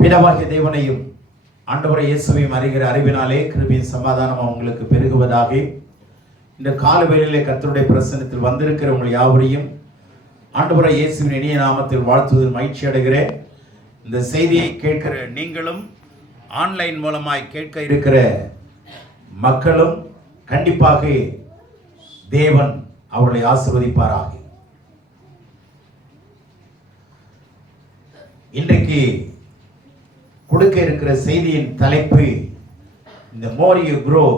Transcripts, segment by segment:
பிதாவாகிய தேவனையும் ஆண்டவரை இயேசுவையும் அறிகிற அறிவினாலே கிருபையின் சமாதானம் உங்களுக்கு பெருகுவதாக. இந்த கால வேளையிலே கர்த்தருடைய பிரசன்னத்தில் வந்திருக்கிற உங்கள் யாவரையும் ஆண்டவரை இயேசுவின் இனிய நாமத்தில் வாழ்த்துவதில் மகிழ்ச்சி அடைகிறேன். இந்த செய்தியை கேட்கிற நீங்களும் ஆன்லைன் மூலமாய் கேட்க இருக்கிற மக்களும் கண்டிப்பாக தேவன் அவர்களை ஆசீர்வதிப்பாராக. இன்றைக்கு கொடுக்க இருக்கிற செய்தியின் தலைப்பு the more you grow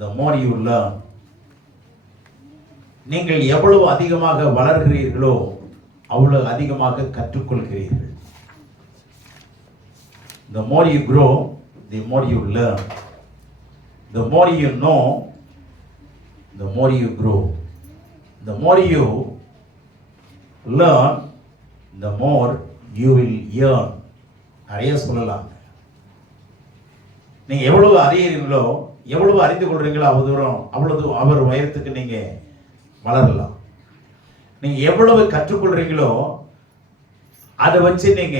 the more you learn. நீங்கள் எவ்வளவு அதிகமாக வளர்கிறீர்களோ அவ்வளவு அதிகமாக கற்றுக்கொள்கிறீர்கள். The more you grow the more you learn. The more you know the more you grow. The more you learn the more you will earn. நிறைய சொல்லலாம். நீங்க எவ்வளவு அறியீர்களோ எவ்வளவு அறிந்து கொள்றீங்களோ அவ்வளவு அவர் உயரத்துக்கு நீங்க வளரலாம். நீங்க எவ்வளவு கற்றுக்கொள்றீங்களோ அதை வச்சு நீங்க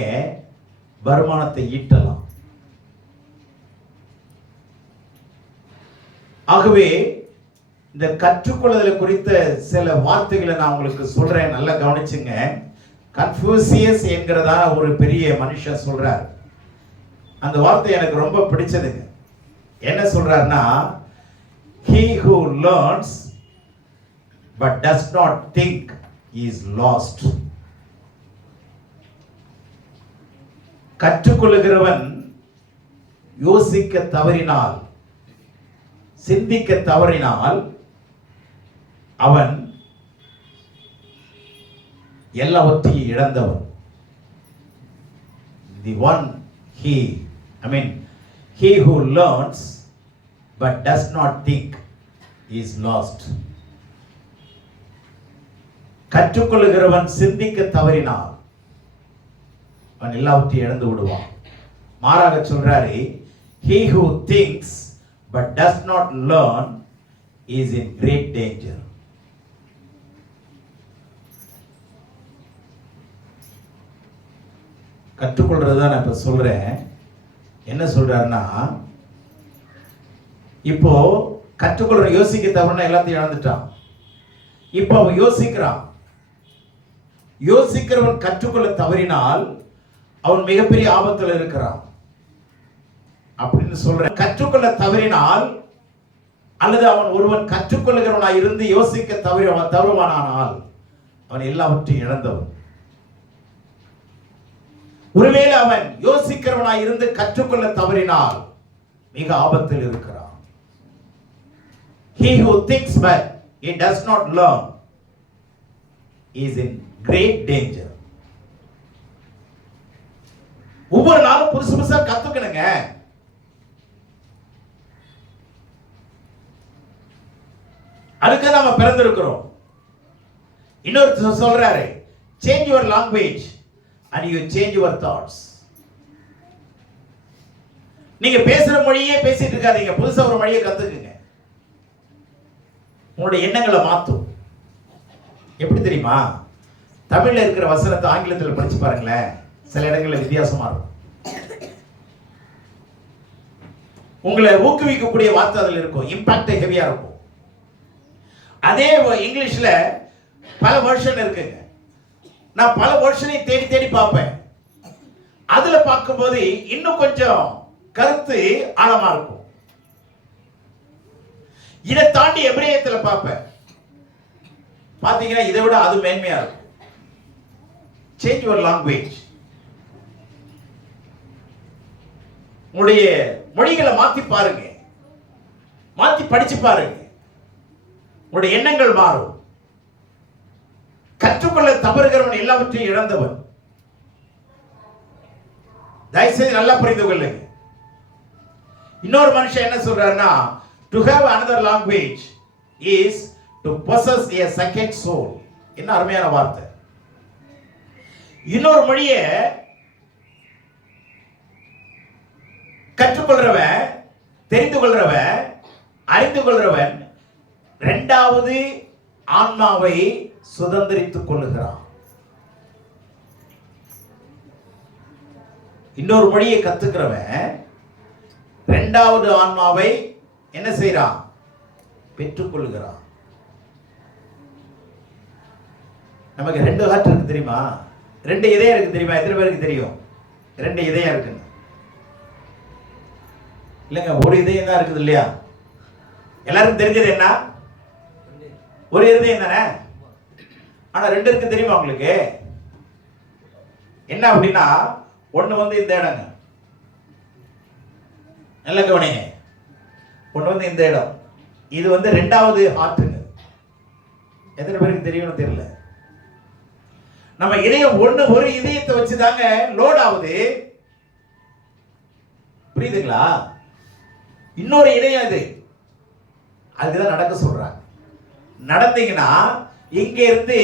வருமானத்தை ஈட்டலாம். ஆகவே இந்த கற்றுக்கொள்ளுதல் குறித்த சில வார்த்தைகளை நான் உங்களுக்கு சொல்றேன், நல்லா கவனிச்சுங்க. கன்ஃபூசியஸ் என்கிறதா ஒரு பெரிய மனுஷன் சொல்றார். அந்த வார்த்தை எனக்கு ரொம்ப பிடிச்சதுங்க. என்ன சொல்றாருன்னா, he who learns but does not think is lost. கற்றுக்கொள்ளுகிறவன் யோசிக்க தவறினால், சிந்திக்க தவறினால் அவன் எல்லாவற்றையும் இழந்தவன். The one he who learns but does not think is lost. கற்றுக்கொள்ளுகிறவன் சிந்திக்க தவறினால் அவன் எல்லாவற்றையும் இழந்து விடுவான். மாறாக சொல்றாரு, he who thinks but does not learn is in great danger. கற்றுக்கொள்றது தான் நான் இப்ப சொல்றேன். என்ன சொல்றாருன்னா, இப்போ கற்றுக்கொள்ற யோசிக்க தவறுனா எல்லாத்தையும் இழந்துட்டான். இப்போ அவன் யோசிக்கிறான். யோசிக்கிறவன் கற்றுக்கொள்ள தவறினால் அவன் மிகப்பெரிய ஆபத்தில் இருக்கிறான் அப்படின்னு சொல்ற. கற்றுக்கொள்ள தவறினால் அல்லது அவன் ஒருவன் கற்றுக்கொள்ளுகிறவனாய் இருந்து யோசிக்க தவறுவானால் அவன் எல்லாவற்றையும் இழந்தவன். ஒருவேளை அவன் யோசிக்கிறவனாய் இருந்து கற்றுக்கொள்ள தவறினால் மிக ஆபத்தில் இருக்கிறான். He who thinks but he does not learn is in great danger. ஒவ்வொரு நாளும் புதுசா கத்துக்கணுங்க. அதுக்கு நாம பிறந்திருக்கிறோம். இன்னொரு சொல்றாரு, change your language and you change your thoughts. நீங்க பேசுற மொழியே பேசிட்டு இருக்காதீங்க, புதுசா ஒரு மொழியை கத்துக்குங்க. உங்களுடைய எண்ணங்களை மாத்தும். எப்படி தெரியுமா? தமிழ்ல இருக்கிற வசனத்தை ஆங்கிலத்தில் படிச்சு பாருங்களேன், சில இடங்கள்ல வித்தியாசமா இருக்கும். உங்களை ஊக்குவிக்கக்கூடிய வார்த்தை அதில் இருக்கும், இம்பாக்ட் ஹெவியா இருக்கும். அதே இங்கிலீஷ்ல பல வெர்ஷன் இருக்குங்க. நான் பல வெர்ஷனை தேடி பார்ப்பேன். அதுல பார்க்கும்போது இன்னும் கொஞ்சம் கருத்து ஆழமா இருக்கும். இதை தாண்டி எபிரேயத்துல பார்ப்பேன், பாத்தீங்கன்னா இதை விட அது மேன்மையா இருக்கும். Change your language. உங்களுடைய மொழிகளை மாத்தி பாருங்க, மாத்தி படிச்சு பாருங்க, உங்களுடைய எண்ணங்கள் மாறும். கற்றுக்கொள்ள தவறுகிறவன் எல்லாவற்றையும் இழந்தவன். தயவுசெய்து நல்லா புரிந்து கொள்ளுங்க. இன்னொரு மனுஷன் என்ன சொல்றாருன்னா, to have another language is to possess a second soul. என்ன அருமையான வார்த்தை. இன்னொரு மொழியை கற்றுக்கொள்றவன், தெரிந்து கொள்றவன், அறிந்து கொள்றவன் இரண்டாவது ஆன்மாவை சுதந்திரித்துக் கொள்ளுகிறான். இன்னொரு மொழியை கத்துக்கிறவன் இரண்டாவது ஆன்மாவை என்ன செய்யறான்? பெற்றுக்கொள்கிறான். நமக்கு 2 ஹார்ட் இருக்கு தெரியுமா? 2 இதயம் இருக்கு தெரியுமா? எத்தனை பேருக்கு தெரியும் 2 இதயம் இருக்குன்னு? இல்லைங்க, ஒரு இதயம் தான் இருக்குது இல்லையா? எல்லாருக்கும் தெரிஞ்சது என்ன? ஒரு இதயம் தானே. ஆனா 2 இருக்கு தெரியுமா உங்களுக்கு? என்ன அப்படின்னா, ஒண்ணு வந்து இந்த இடங்க, நல்ல கவனிங்க. ஒண்ணு வந்து இந்த இடம், இது வந்து 2வது ஹார்ட்டுங்க. எத்தனை பேருக்கு தெரியும்னு தெரியல. நம்ம இதயம் ஒரு இதயத்தை வச்சுதாங்க லோட் ஆகுது. புரியுதுங்களா? இன்னொரு இதயம் இது, அதுதான் நடக்க சொல்றாங்க. நடந்தீங்கன்னா இங்க இருந்து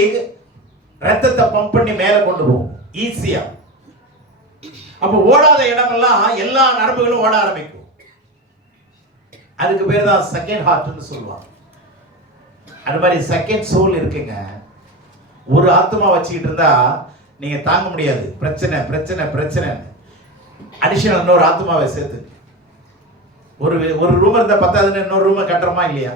ரத்தத்தை பம்ப் பண்ணி மேல கொண்டு போகும் ஈஸியா. அப்ப ஓடாத இடமெல்லாம் எல்லா நரம்புகளும் ஓட ஆரம்பிக்கும். அதுக்கு பேர் தான் செகண்ட் ஹார்ட்னு சொல்லுவாங்க. அது மாதிரி செகண்ட் சோல் இருக்குங்க. ஒரு ஆத்மா வச்சுக்கிட்டு இருந்தா நீங்க தாங்க முடியாது. பிரச்சனை பிரச்சனை பிரச்சனை. அடிஷனல் இன்னொரு ஆத்மாவை சேர்த்து ஒரு ரூம் இருந்தா பத்தாதுன்னு இன்னொரு ரூமை கட்டுறோமா இல்லையா?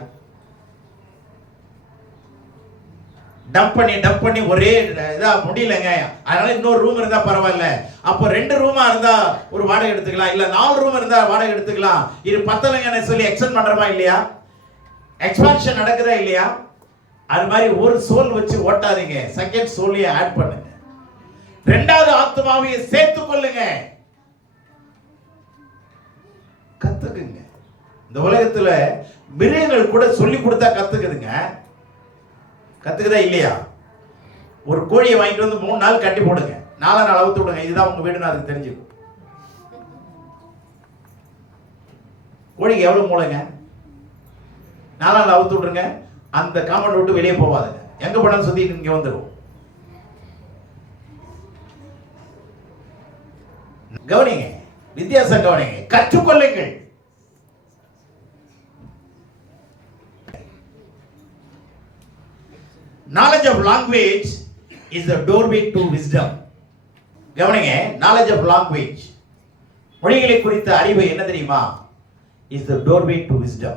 டம்ப் பண்ணி ஒரே இதா முடியலங்க, அதனால இன்னொரு ரூம் இருந்தா பரவாயில்ல. அப்போ 2 ரூமா இருந்தா ஒரு வாடகை எடுத்துக்கலாம், இல்ல 4 ரூம் இருந்தா வாடகை எடுத்துக்கலாம். இது பத்தலைங்க சொல்லி எக்ஸ்டெண்ட் பண்றோமா இல்லையா? எக்ஸ்பான்ஷன் நடக்குதா இல்லையா? அது மாதிரி ஒரு சோல் வச்சு ஓட்டாதீங்க. செகண்ட் சோலையும் ஆட் பண்ணுங்க. 2வது ஆத்மாவையும் சேர்த்து கொள்ளுங்க. கத்துக்குங்க. இந்த உலகத்துல மிருகங்கள் கூட சொல்லி கொடுத்தா கத்துக்குதுங்க. கத்துக்குதா இல்லையா? ஒரு கோழியை வாங்கிட்டு வந்து 3 நாள் கட்டி போடுங்க, 4 நாள் அவுத்து விடுங்க, இதுதான் உங்க வீடுன்னு அதுக்கு தெரிஞ்சுக்கும். கோழிக்கு எவ்வளவு மூளைங்க? 4 நாள் அவுத்து விட்டுருங்க, அந்த காம்பவுண்ட் விட்டு வெளியே போவாதுங்க. எங்க போனாலும் சுத்தி இங்க வந்துடும். கவனிங்க, வித்தியாசம் கவனிங்க, கற்றுக்கொள்ளுங்கள். Knowledge of language is the doorway to wisdom. கவனிங்க, knowledge of language, மொழிகளை குறித்த அறிவு என்ன தெரியுமா? is the doorway to wisdom.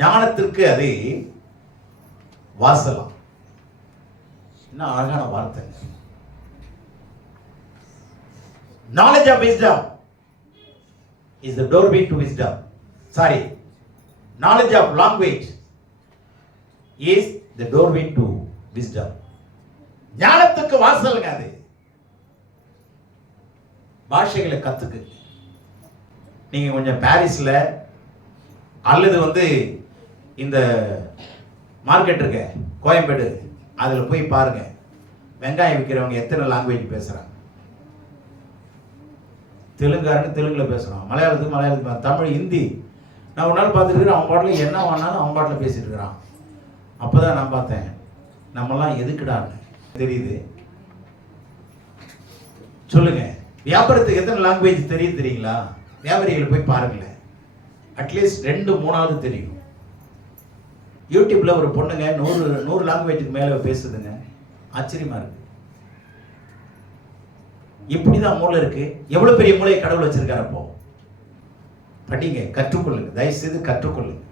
ஞானத்திற்கு அது வாசலம். என்ன அழகான வார்த்தை. knowledge of wisdom is the doorway to wisdom. Sorry, knowledge of language is the doorway to wisdom. ஞானத்துக்கு வாசல்ங்க அது. பாஷைகளை கத்துக்கு. நீங்க கொஞ்சம் பாரிஸ்ல அல்லது வந்து இந்த மார்க்கெட் இருக்க கோயம்பேடு, அதுல போய் பாருங்க, வெங்காயம் விற்கிறவங்க எத்தனை லாங்குவேஜ் பேசுறாங்க. தெலுங்காரன்னு தெலுங்குல பேசுறான், மலையாளத்துக்கு மலையாளத்துக்கு, தமிழ், ஹிந்தி. நான் ஒரு நாள் பார்த்துட்டு அவன் பாட்டில் என்ன வாங்கினாலும் அவன் பாட்டில் பேசிட்டு இருக்கிறான். அப்பதான் நான் பார்த்தேன், நம்மலாம் எதுக்குடான்னு தெரியுது. சொல்லுங்க, வியாபாரத்துக்கு எத்தனை லாங்குவேஜ் தெரியும் தெரியுங்களா? வியாபாரிகளை போய் பாருங்களேன், அட்லீஸ்ட் 2-3 தெரியும். யூடியூப்ல ஒரு பொண்ணுங்க 100 லாங்குவேஜுக்கு மேல பேசுதுங்க. ஆச்சரியமா இருக்கு. இப்படிதான் மூளை இருக்கு. எவ்வளவு பெரிய மூளையை கடவுள் வச்சிருக்காரு. அப்போ படிங்க, கற்றுக்கொள்ளுங்க, தயவு செய்து கற்றுக்கொள்ளுங்க,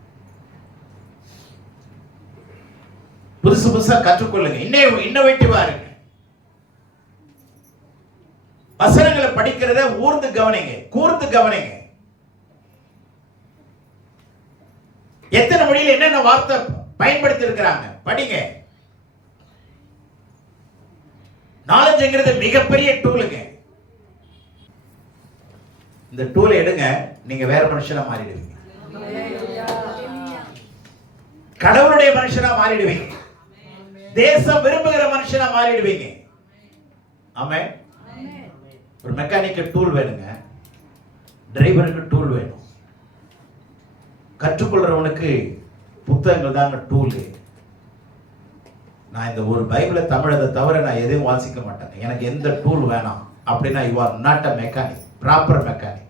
புதுசு புதுசா கற்றுக்கொள்ளுங்க, இன்னோவேட்டிவா இருங்க. வசனங்களை படிக்கிறத ஊர்ந்து கவனிங்க, கூர்ந்து கவனிங்க. எத்தனை மொழியில என்னென்ன வார்த்தை பயன்படுத்தி இருக்கிறாங்க படிங்க. நாலேஜ்ங்கிறது மிகப்பெரிய டூலுங்க. இந்த டூலை எடுங்க, நீங்க வேற மனுஷனா மாறிடுவீங்க. கடவுளுடைய மனுஷனா மாறிடுவீங்க. தேசம் விரும்புகிற மனுஷனா மாறிடுவீங்க. ஆமென். ஒரு மெக்கானிக்கு டூல் வேணுங்க, டிரைவருக்கு டூல் வேணும், கற்றுக்கொள்றவனுக்கு புத்தகங்கள் தாங்க டூல். நான் இந்த ஒரு பைபிளை தமிழதை தவிர நான் எதையும் வாசிக்க மாட்டேன். எனக்கு எந்த டூல் வேணாம் அப்படின்னா you are not a mechanic, proper mechanic.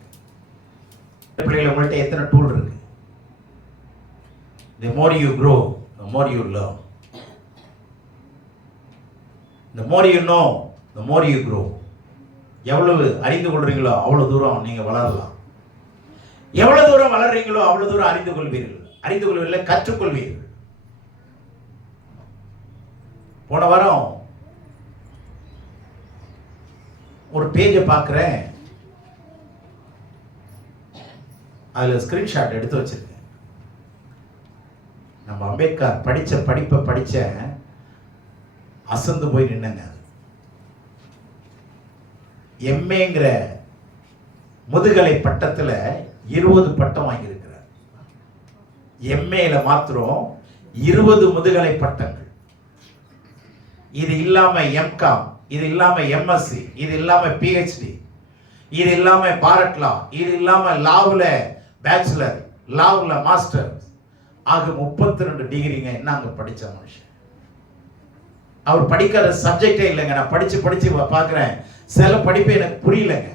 பிள்ளைகளை உங்கள்கிட்ட எத்தனை டூல் இருக்கு? The more you grow, the more you learn. The more you know, the more you grow. எவ்வளவு அறிந்து கொள்றீங்களோ அவ்வளவு தூரம் நீங்க வளரலாம். எவ்வளவு தூரம் வளர்றீங்களோ அவ்வளவு தூரம் அறிந்து கொள்வீர்கள். அறிந்து கொள்வீர்கள், கற்றுக்கொள்வீர்கள். போன வாரம் ஒரு பேஜை பார்க்கிறேன், அதுல ஸ்கிரீன்ஷாட் எடுத்து வச்சிருக்கேன். நம்ம அம்பேத்கர் படிச்ச படிப்பை படிச்ச அசந்து போய் நின்னங்க. எம்ஏங்கிற முதுகலை பட்டத்துல 20 பட்டம் வாங்கியிருக்கிறார். எம்ஏல மாத்திரம் 20 முதுகலை பட்டங்கள். இது இல்லாம எம்காம், இது இல்லாம எம்எஸ்சி, இது இல்லாம பிஹெச்டி, இது இல்லாம பாரட்லா, இது இல்லாம லாவுல பேச்சுலர், லாவுல மாஸ்டர் ஆக 32 டிகிரிங்க. என்னங்க படிச்ச மனுஷன். அவர் படிக்காத சப்ஜெக்டே இல்லைங்க. நான் படிச்சு பார்க்கிறேன், சில படிப்பு எனக்கு புரியலங்க.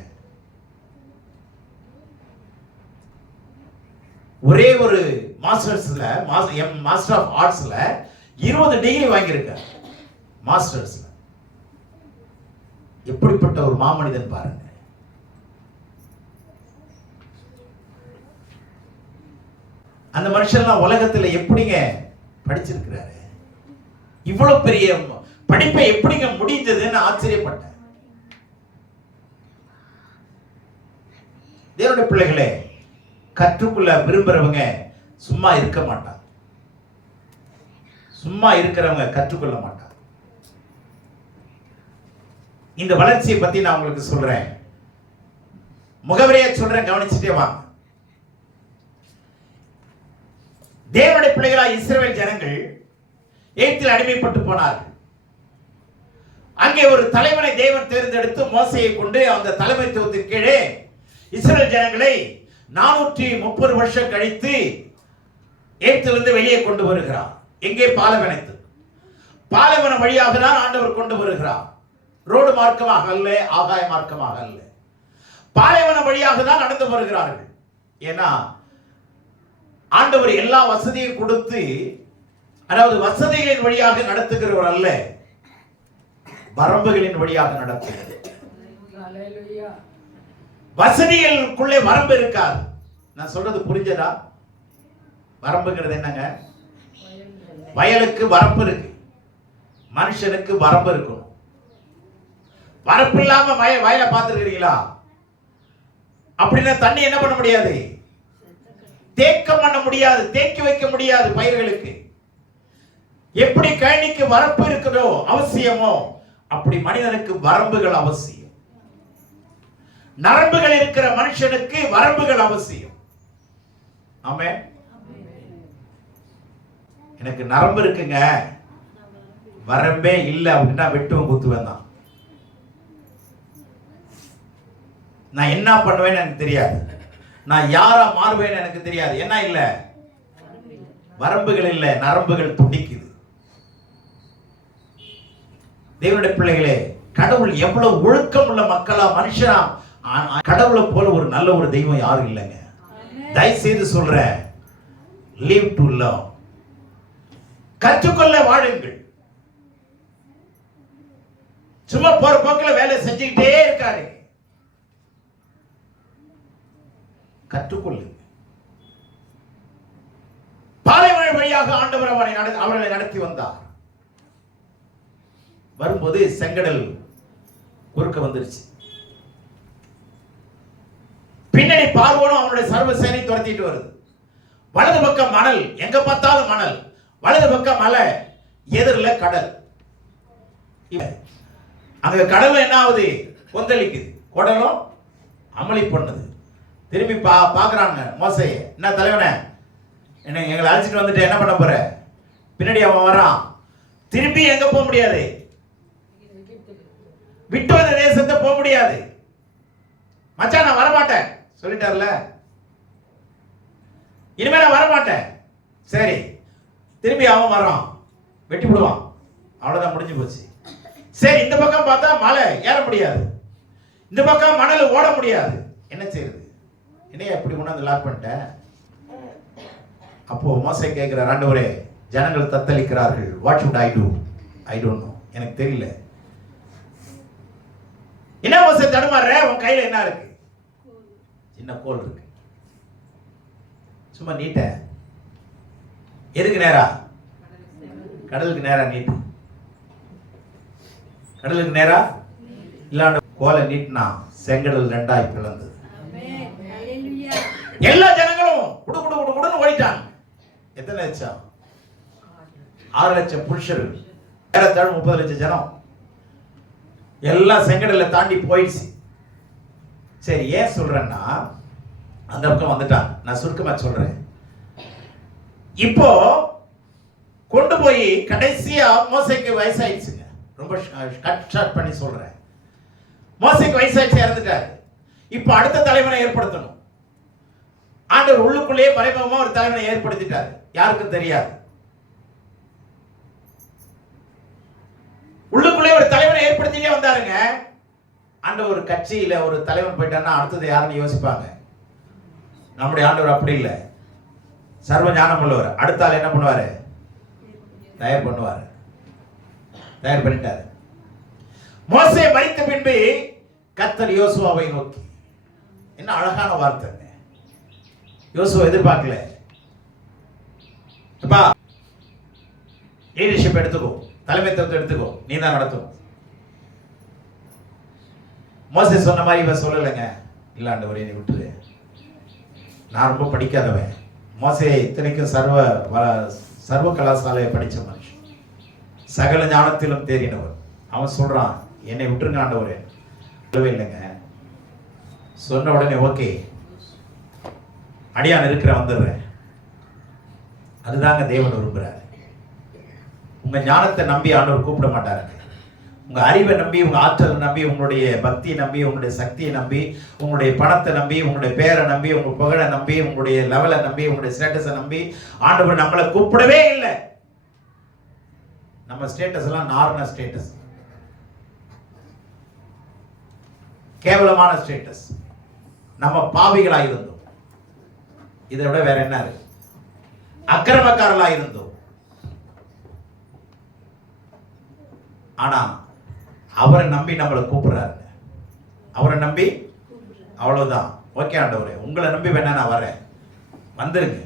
ஒரே ஒரு மாஸ்டர்ஸ்ல, மாஸ்டர் ஆஃப் ஆர்ட்ஸ்ல 20 டிகிரி வாங்கியிருக்கார் மாஸ்டர்ஸ்ல. எப்படிப்பட்ட ஒரு மாமனிதன் பாருங்க. அந்த மனுஷன்லாம் உலகத்துல எப்படிங்க படிச்சிருக்கிறாரு? இவ்வளவு பெரிய படிப்பை எப்படிங்க முடிந்ததுன்னு ஆச்சரியப்பட்டேன். தேவனுடைய பிள்ளைகளே, கற்றுக்கொள்ள விரும்புறவங்க சும்மா இருக்க மாட்டாங்க. சும்மா இருக்கிறவங்க கற்றுக்கொள்ள மாட்டாங்க. இந்த வளர்ச்சியை பத்தி நான் உங்களுக்கு சொல்றேன், முகவரியா சொல்றேன், கவனிச்சுட்டே வாங்க. தேவனுடைய பிள்ளைகளாய் இஸ்ரவேல் ஜனங்கள் எகிப்தில் அடிமைப்பட்டு போனார்கள். அங்கே ஒரு தலைவனை தேவன் தேர்ந்தெடுத்து மோசையை கொண்டு அந்த தலைமைத்துவத்தின் கீழே இஸ்ரவேல் ஜனங்களை 430 வருஷம் கழித்து எகிப்திலிருந்து வெளியே கொண்டு வருகிறார். எங்கே? பாலைவனத்து. பாலைவனம் வழியாக தான் ஆண்டவர் கொண்டு வருகிறார். ரோடு மார்க்கமாக அல்ல, ஆகாய மார்க்கமாக அல்ல, பாலைவனம் வழியாக தான் நடந்து வருகிறார்கள். ஏன்னா ஆண்டவர் எல்லா வசதியும் கொடுத்து, அதாவது வசதிகளின் வழியாக நடத்துகிறவர் அல்ல, வரம்புகளின் வழியாக நடத்துகிறார். வசதிகளுக்குள்ளே வரம்பு இருக்காது. நான் சொல்றது புரிஞ்சதா? வரம்புங்கிறது என்னங்க? வயலுக்கு வரம்பு இருக்கு, மனுஷனுக்கு வரம்பு இருக்கும். வரப்பு இல்லாம வயலை பார்த்துருக்கிறீங்களா? அப்படின்னா தண்ணி என்ன பண்ண முடியாது, தேக்கம் பண்ண முடியாது, தேக்கி வைக்க முடியாது பயிர்களுக்கு. எப்படி கழனிக்கு வரப்பு இருக்குதோ அவசியமோ, அப்படி மனிதனுக்கு வரம்புகள் அவசியம். நரம்புகள் இருக்கிற மனுஷனுக்கு வரம்புகள் அவசியம். ஆமென். எனக்கு நரம்பு இருக்குங்க, வரம்பே இல்லை அப்படின்னா வெட்டுவன் குத்துவன் தான். நான் என்ன பண்ணுவேன்னு எனக்கு தெரியாது, நான் யாரா மாறுவேன்னு எனக்கு தெரியாது. என்ன இல்ல? வரம்புகள் இல்லை, நரம்புகள் துடிக்குது. தேவனுடைய பிள்ளைகளே, கடவுள் எவ்வளவு ஒழுக்கம் உள்ள மக்களா, மனுஷனா, கடவுளை போல ஒரு நல்ல ஒரு தெய்வம் யாரும் இல்லைங்க. தயவு செய்து சொல்றேன், live to love. கற்றுக்கொள்ள வாழுங்கள். சும்மா போற போக்கில் வேலை செஞ்சுக்கிட்டே இருக்காரு. கற்றுக்கொள்ளுங்க. பாலைவன வழியாக ஆண்டவர் அவர்களை நடத்தி வந்தார். வரும்போது செங்கடல் குறுக்க வந்துருச்சு. பின்னாடி பார்வோனும் அவனுடைய சர்வ சேனை துரத்திட்டு வருது. வலது பக்கம் மணல், எங்க பார்த்தாலும் மணல், வலது பக்கம் மலை, எதிரில் கடல். அங்க கடலும் என்ன ஆகுது? கொந்தளிக்குது. குடலும் அமளி பண்ணுது. திரும்பி பாக்குறாங்க மோசே, என்ன தலைவனே, என்ன எங்களை அழைச்சிட்டு வந்துட்டு என்ன பண்ண போற? பின்னாடி அவன் வரான். திரும்பி எங்க போக முடியாது, விட்டு வந்த தேசத்தை போக முடியாது. மச்சான் நான் வரமாட்டேன் சொல்லிட்டார்ல, இனிமே நான் வரமாட்டேன். சரி, திரும்பி அவன் வரான், வெட்டி விடுவான், அவ்வளவுதான், முடிஞ்சு போச்சு. சரி, இந்த பக்கம் பார்த்தா மலை ஏற முடியாது, இந்த பக்கம் மணல் ஓட முடியாது. என்ன செய்யுது? என்னையா எப்படி கொண்டாந்து லாக் பண்ணிட்ட? அப்போ மோசே கேட்கிறார், ஆண்டவரே, ஜனங்கள் தத்தளிக்கிறார்கள், what should I do? I don't know, எனக்கு தெரியல. என்ன மோசே தடுமாறுற? உன் கையில என்ன இருக்கு? சின்ன கோல் இருக்கு. சும்மா நீட்ட. எதுக்கு நேரா? கடலுக்கு நேரா நீட்டு. கடலுக்கு நேரா இல்லாண்ட கோலை நீட்டினா செங்கடல் ரெண்டாய் பிளந்தது. எல்லா ஜனங்களும் குடு குடு குடு குடுன்னு ஓடிட்டாங்க. எத்தனை லட்சம்? 6 லட்சம் புருஷர்கள், 30 லட்சம் ஜனம் எல்லாம் செங்கடலை தாண்டி போயிடுச்சு. சரி, ஏன் சொல்றேன்னா அந்த பக்கம் வந்துட்டான். நான் சுருக்கமா சொல்றேன். இப்போ கொண்டு போய் கடைசியா மோசேக்கு வயசாயிடுச்சுங்க. ரொம்ப கட் ஷார்ட் பண்ணி சொல்றேன். மோசேக்கு வயசாயிடுச்சு, இறந்துட்டாரு. இப்போ அடுத்த தலைவனை ஏற்படுத்தணும். ஆண்டவர் உள்ளுக்குள்ளேயே மறைமுகமா ஒரு தலைவனை ஏற்படுத்திட்டாரு. யாருக்கும் தெரியாது. உள்ளுக்குள்ளே ஒரு தலைவனை ஏற்படுத்திட்டே வந்தாருங்க. ஆண்டவர் ஒரு கட்சியில ஒரு தலைவன் போயிட்டான்னா அடுத்தது யாருன்னு யோசிப்பாங்க. நம்முடைய ஆண்டவர் அப்படி இல்லை. சர்வ ஞானம் உள்ளவர். அடுத்த ஆள் என்ன பண்ணுவாரு? தயார் பண்ணுவாரு. தயார் பண்ணிட்டாரு. மோசே மரித்த பின்பு கர்த்தர் யோசுவாவை நோக்கி, என்ன அழகான வார்த்தை. யோசுவா எதிர்பார்க்கல. லீடர்ஷிப் எடுத்துக்கோ, தலைமைத்துவத்தை எடுத்துக்கோ, நீ தான் நடத்தும். மோசே சொன்ன மாதிரி இவன் சொல்லலைங்க. இல்ல ஆண்டவரே, நீ விட்டுரு, நான் ரொம்ப படிக்காதவன். மோசே இத்தனைக்கும் சர்வ கலாசாலையை படிச்ச மனுஷன், சகல ஞானத்திலும் தேறினவர். அவன் சொல்றான், என்னை விட்டுருங்க ஆண்டவரே. சொல்லவே இல்லைங்க. சொன்ன உடனே ஓகே, அடியான் இருக்கிற வந்துடுறேன். அதுதாங்க தேவன் விரும்புறாரு. உங்க ஞானத்தை நம்பி ஆண்டவர் கூப்பிட மாட்டாருங்க. உங்க அறிவை நம்பி, உங்க ஆற்றலை நம்பி, உங்களுடைய பக்தியை நம்பி, உங்களுடைய சக்தியை நம்பி, உங்களுடைய பணத்தை நம்பி, உங்களுடைய பேரை நம்பி, உங்க புகழை நம்பி, உங்களுடைய லெவலை நம்பி, உங்களுடைய ஸ்டேட்டஸை நம்பி ஆண்டவர் நம்மளை கூப்பிடவே இல்லை. நம்ம ஸ்டேட்டஸ் எல்லாம் நார்மல் ஸ்டேட்டஸ், கேவலமான ஸ்டேட்டஸ். நம்ம பாவிகளா இருந்தோம். இதை விட வேற என்ன இருக்கு? அக்கிரமக்காரர்களா இருந்தோம். ஆனா அவரை நம்பி நம்மளை கூப்பிடுறாரு. அவரை நம்பி, அவ்வளவுதான். ஓகே ஆண்டவரே, உங்களை நம்பி வேணா நான் வரேன், வந்துருங்க.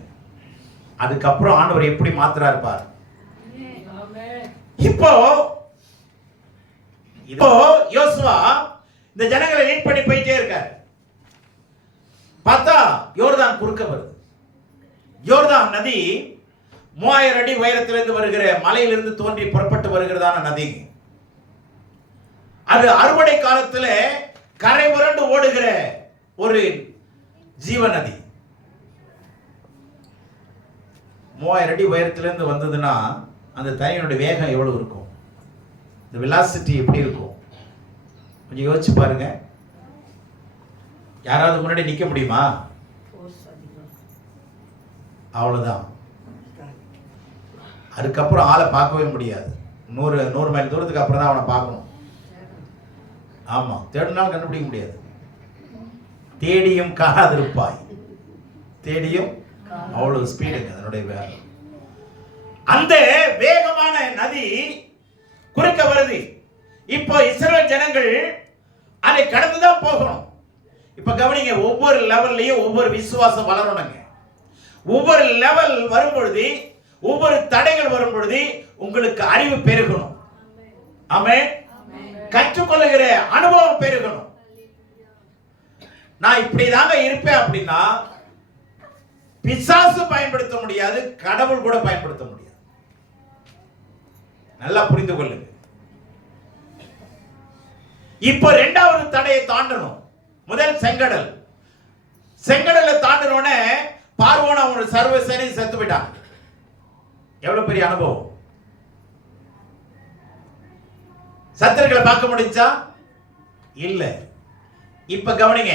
அதுக்கப்புறம் ஆண்டவர் எப்படி மாத்துறாரு பாரு. இப்போ யோசுவா இந்த ஜனங்களை லீட் பண்ணி போயிட்டே இருக்காரு. பார்த்தா யோர்தான் குறுக்க வருது. யோர்தான் நதி 3000 அடி உயரத்திலிருந்து வருகிற மலையிலிருந்து தோன்றி புறப்பட்டு வருகிறதான நதி. அது அறுவடை காலத்துல கரை புரண்டு ஓடுகிற ஒரு ஜீவ நதி. 3000 அடி உயரத்திலிருந்து வந்ததுன்னா அந்த தண்ணியோட வேகம் எவ்வளவு இருக்கும்? இந்த வெலாசிட்டி எப்படி இருக்கும்? கொஞ்சம் யோசிச்சு பாருங்க. யாராவது முன்னாடி நிக்க முடியுமா? அவ்வளவுதான். அதுக்கப்புறம் ஆளை பார்க்கவே முடியாது. 100 மைல் தூரத்துக்கு அப்புறம் தான் அவனை பார்க்கணும். ஆமா, தேடினாலும் கண்டுபிடிக்க முடியாது. தேடியும் காணாதிருப்பாய். தேடியும், அவ்வளவு ஸ்பீடுங்க அதனுடைய வேகம். அந்த வேகமான நதி குறுக்க வருது. இப்போ இஸ்ரவேல் ஜனங்கள் அதை கடந்துதான் போகணும். இப்ப கவனிங்க, ஒவ்வொரு லெவல்லையும் ஒவ்வொரு விசுவாசம் வளரணுங்க. ஒவ்வொரு லெவல் வரும் பொழுது, ஒவ்வொரு தடைகள் வரும் பொழுது உங்களுக்கு அறிவு பெருகணும். ஆமென். கற்றுக்கொள்ளுகிற அனுபவம் பெருகணும். நான் இப்படிதாங்க இருப்பேன் அப்படின்னா பிசாசு பயன்படுத்த முடியாது, கடவுள் கூட பயன்படுத்த முடியாது. நல்லா புரிந்து கொள்ளுங்க. இப்போ 2வது தடையை தாண்டணும். முதல் செங்கடல். செங்கடலை தாண்டனோடனே பார்வோன் அவனோட சர்வசேனை செத்து போயிட்டான். எவ்வளவு பெரிய அனுபவம். சத்துருக்களை பார்க்க முடிஞ்சா? இல்ல. இப்ப கவனிங்க,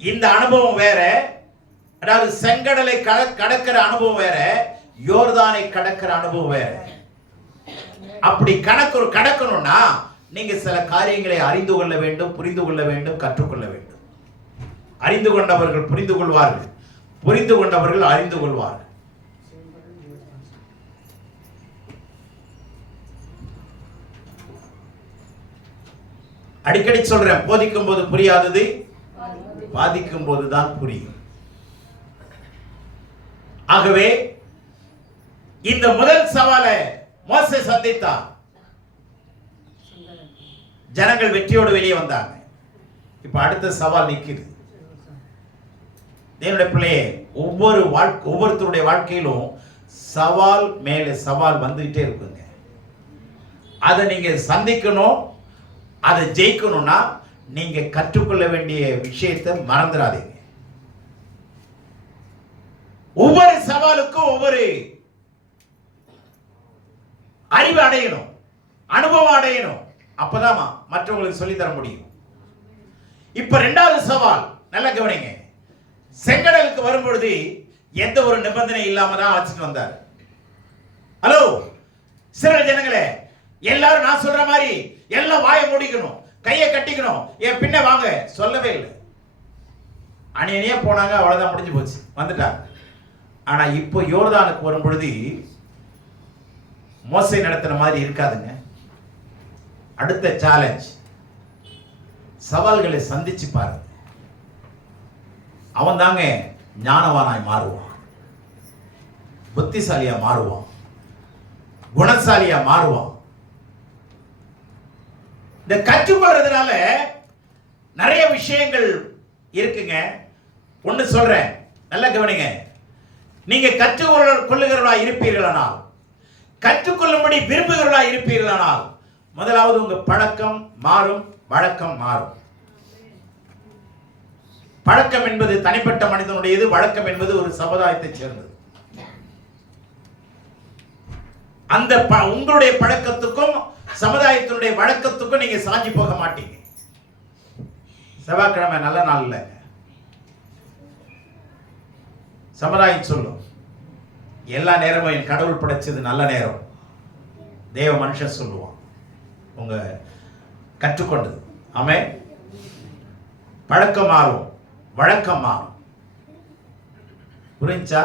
இந்த அனுபவம் வேற. அதாவது செங்கடலை கடக்கிற அனுபவம் வேற, யோர்தானை கடக்கிற அனுபவம் வேற. அப்படி கடக்கணும்னா நீங்க சில காரியங்களை அறிந்து கொள்ள வேண்டும், புரிந்து கொள்ள வேண்டும், கற்றுக்கொள்ள வேண்டும். அறிந்து கொண்டவர்கள் புரிந்து கொள்வார்கள், புரிந்து கொண்டவர்கள் அறிந்து கொள்வார்கள். அடிக்கடி சொல்றேன், போதிக்கும் போது புரியாதது பாதிக்கும் போதுதான் புரியும். ஆகவே இந்த முதல் சவாலை மோசே சந்தித்தார். ஜனங்கள் வெற்றியோடு வெளியே வந்தாங்க. இப்ப அடுத்த சவால் நிக்குது. என்னுடைய பிள்ளையே, ஒவ்வொருத்தருடைய வாழ்க்கையிலும் சவால் மேலே சவால் வந்துகிட்டே இருக்குங்க. அதை நீங்க சந்திக்கணும். அதை ஜெயிக்கணும்னா நீங்க கற்றுக்கொள்ள வேண்டிய விஷயத்தை மறந்துடாதீங்க. ஒவ்வொரு சவாலுக்கும் ஒவ்வொரு அறிவு அடையணும், அனுபவம் அடையணும். அப்பதான் மற்றவங்களுக்கு சொல்லி தர முடியும். இப்ப இரண்டாவது சவால் நல்லா கவனிங்க. செங்கடலுக்கு வரும்பொழுது எந்த ஒரு நிபந்தனை இல்லாம தான் அழைச்சிட்டு வந்தார். ஹலோ இஸ்ரவேல் ஜனங்களே, எல்லாரும் நான் சொல்ற மாதிரி எல்லாம் வாயை மூடிக்கணும், கையை கட்டிக்கணும், என் பின்ன வாங்க சொல்லவே இல்லை. அணியனையே போனாங்க, அவ்வளவுதான், முடிஞ்சு போச்சு, வந்துட்டாங்க. ஆனா இப்போ யோர்தானுக்கு வரும் பொழுது மோசே நடத்தின மாதிரி இருக்காதுங்க. அடுத்த சேலஞ்ச், சவால்களை சந்திச்சு பாருங்க. அவன் தாங்க ஞானவானாய் மாறுவான், புத்திசாலியா மாறுவான், குணசாலியா மாறுவான். இந்த கற்றுக்கொள்றதுனால நிறைய விஷயங்கள் இருக்குங்க. ஒன்னு சொல்றேன், நல்லா கவனிங்க. நீங்க கற்றுக்கொள்ளுகிறவர்களா இருப்பீர்களானால், கற்றுக்கொள்ளும்படி விரும்புகிறவர்களா இருப்பீர்களானால், முதலாவது உங்க பழக்கம் மாறும், வழக்கம் மாறும். பழக்கம் என்பது தனிப்பட்ட மனிதனுடையது, வழக்கம் என்பது ஒரு சமுதாயத்தை சேர்ந்தது. அந்த உங்களுடைய பழக்கத்துக்கும் சமுதாயத்தினுடைய வழக்கத்துக்கும் நீங்க சாஞ்சி போக மாட்டீங்க. செவ்வாய்க்கிழமை நல்ல நாள் இல்ல, சமுதாயம் சொல்லும் எல்லா நேரமும் என் கடவுள் படைச்சது நல்ல நேரம். தேவ மனுஷன் சொல்லுவான் உங்க கற்றுக்கொண்டது. ஆமே, பழக்கம் மாறும், வழக்கம் மாறும். புரிஞ்சா?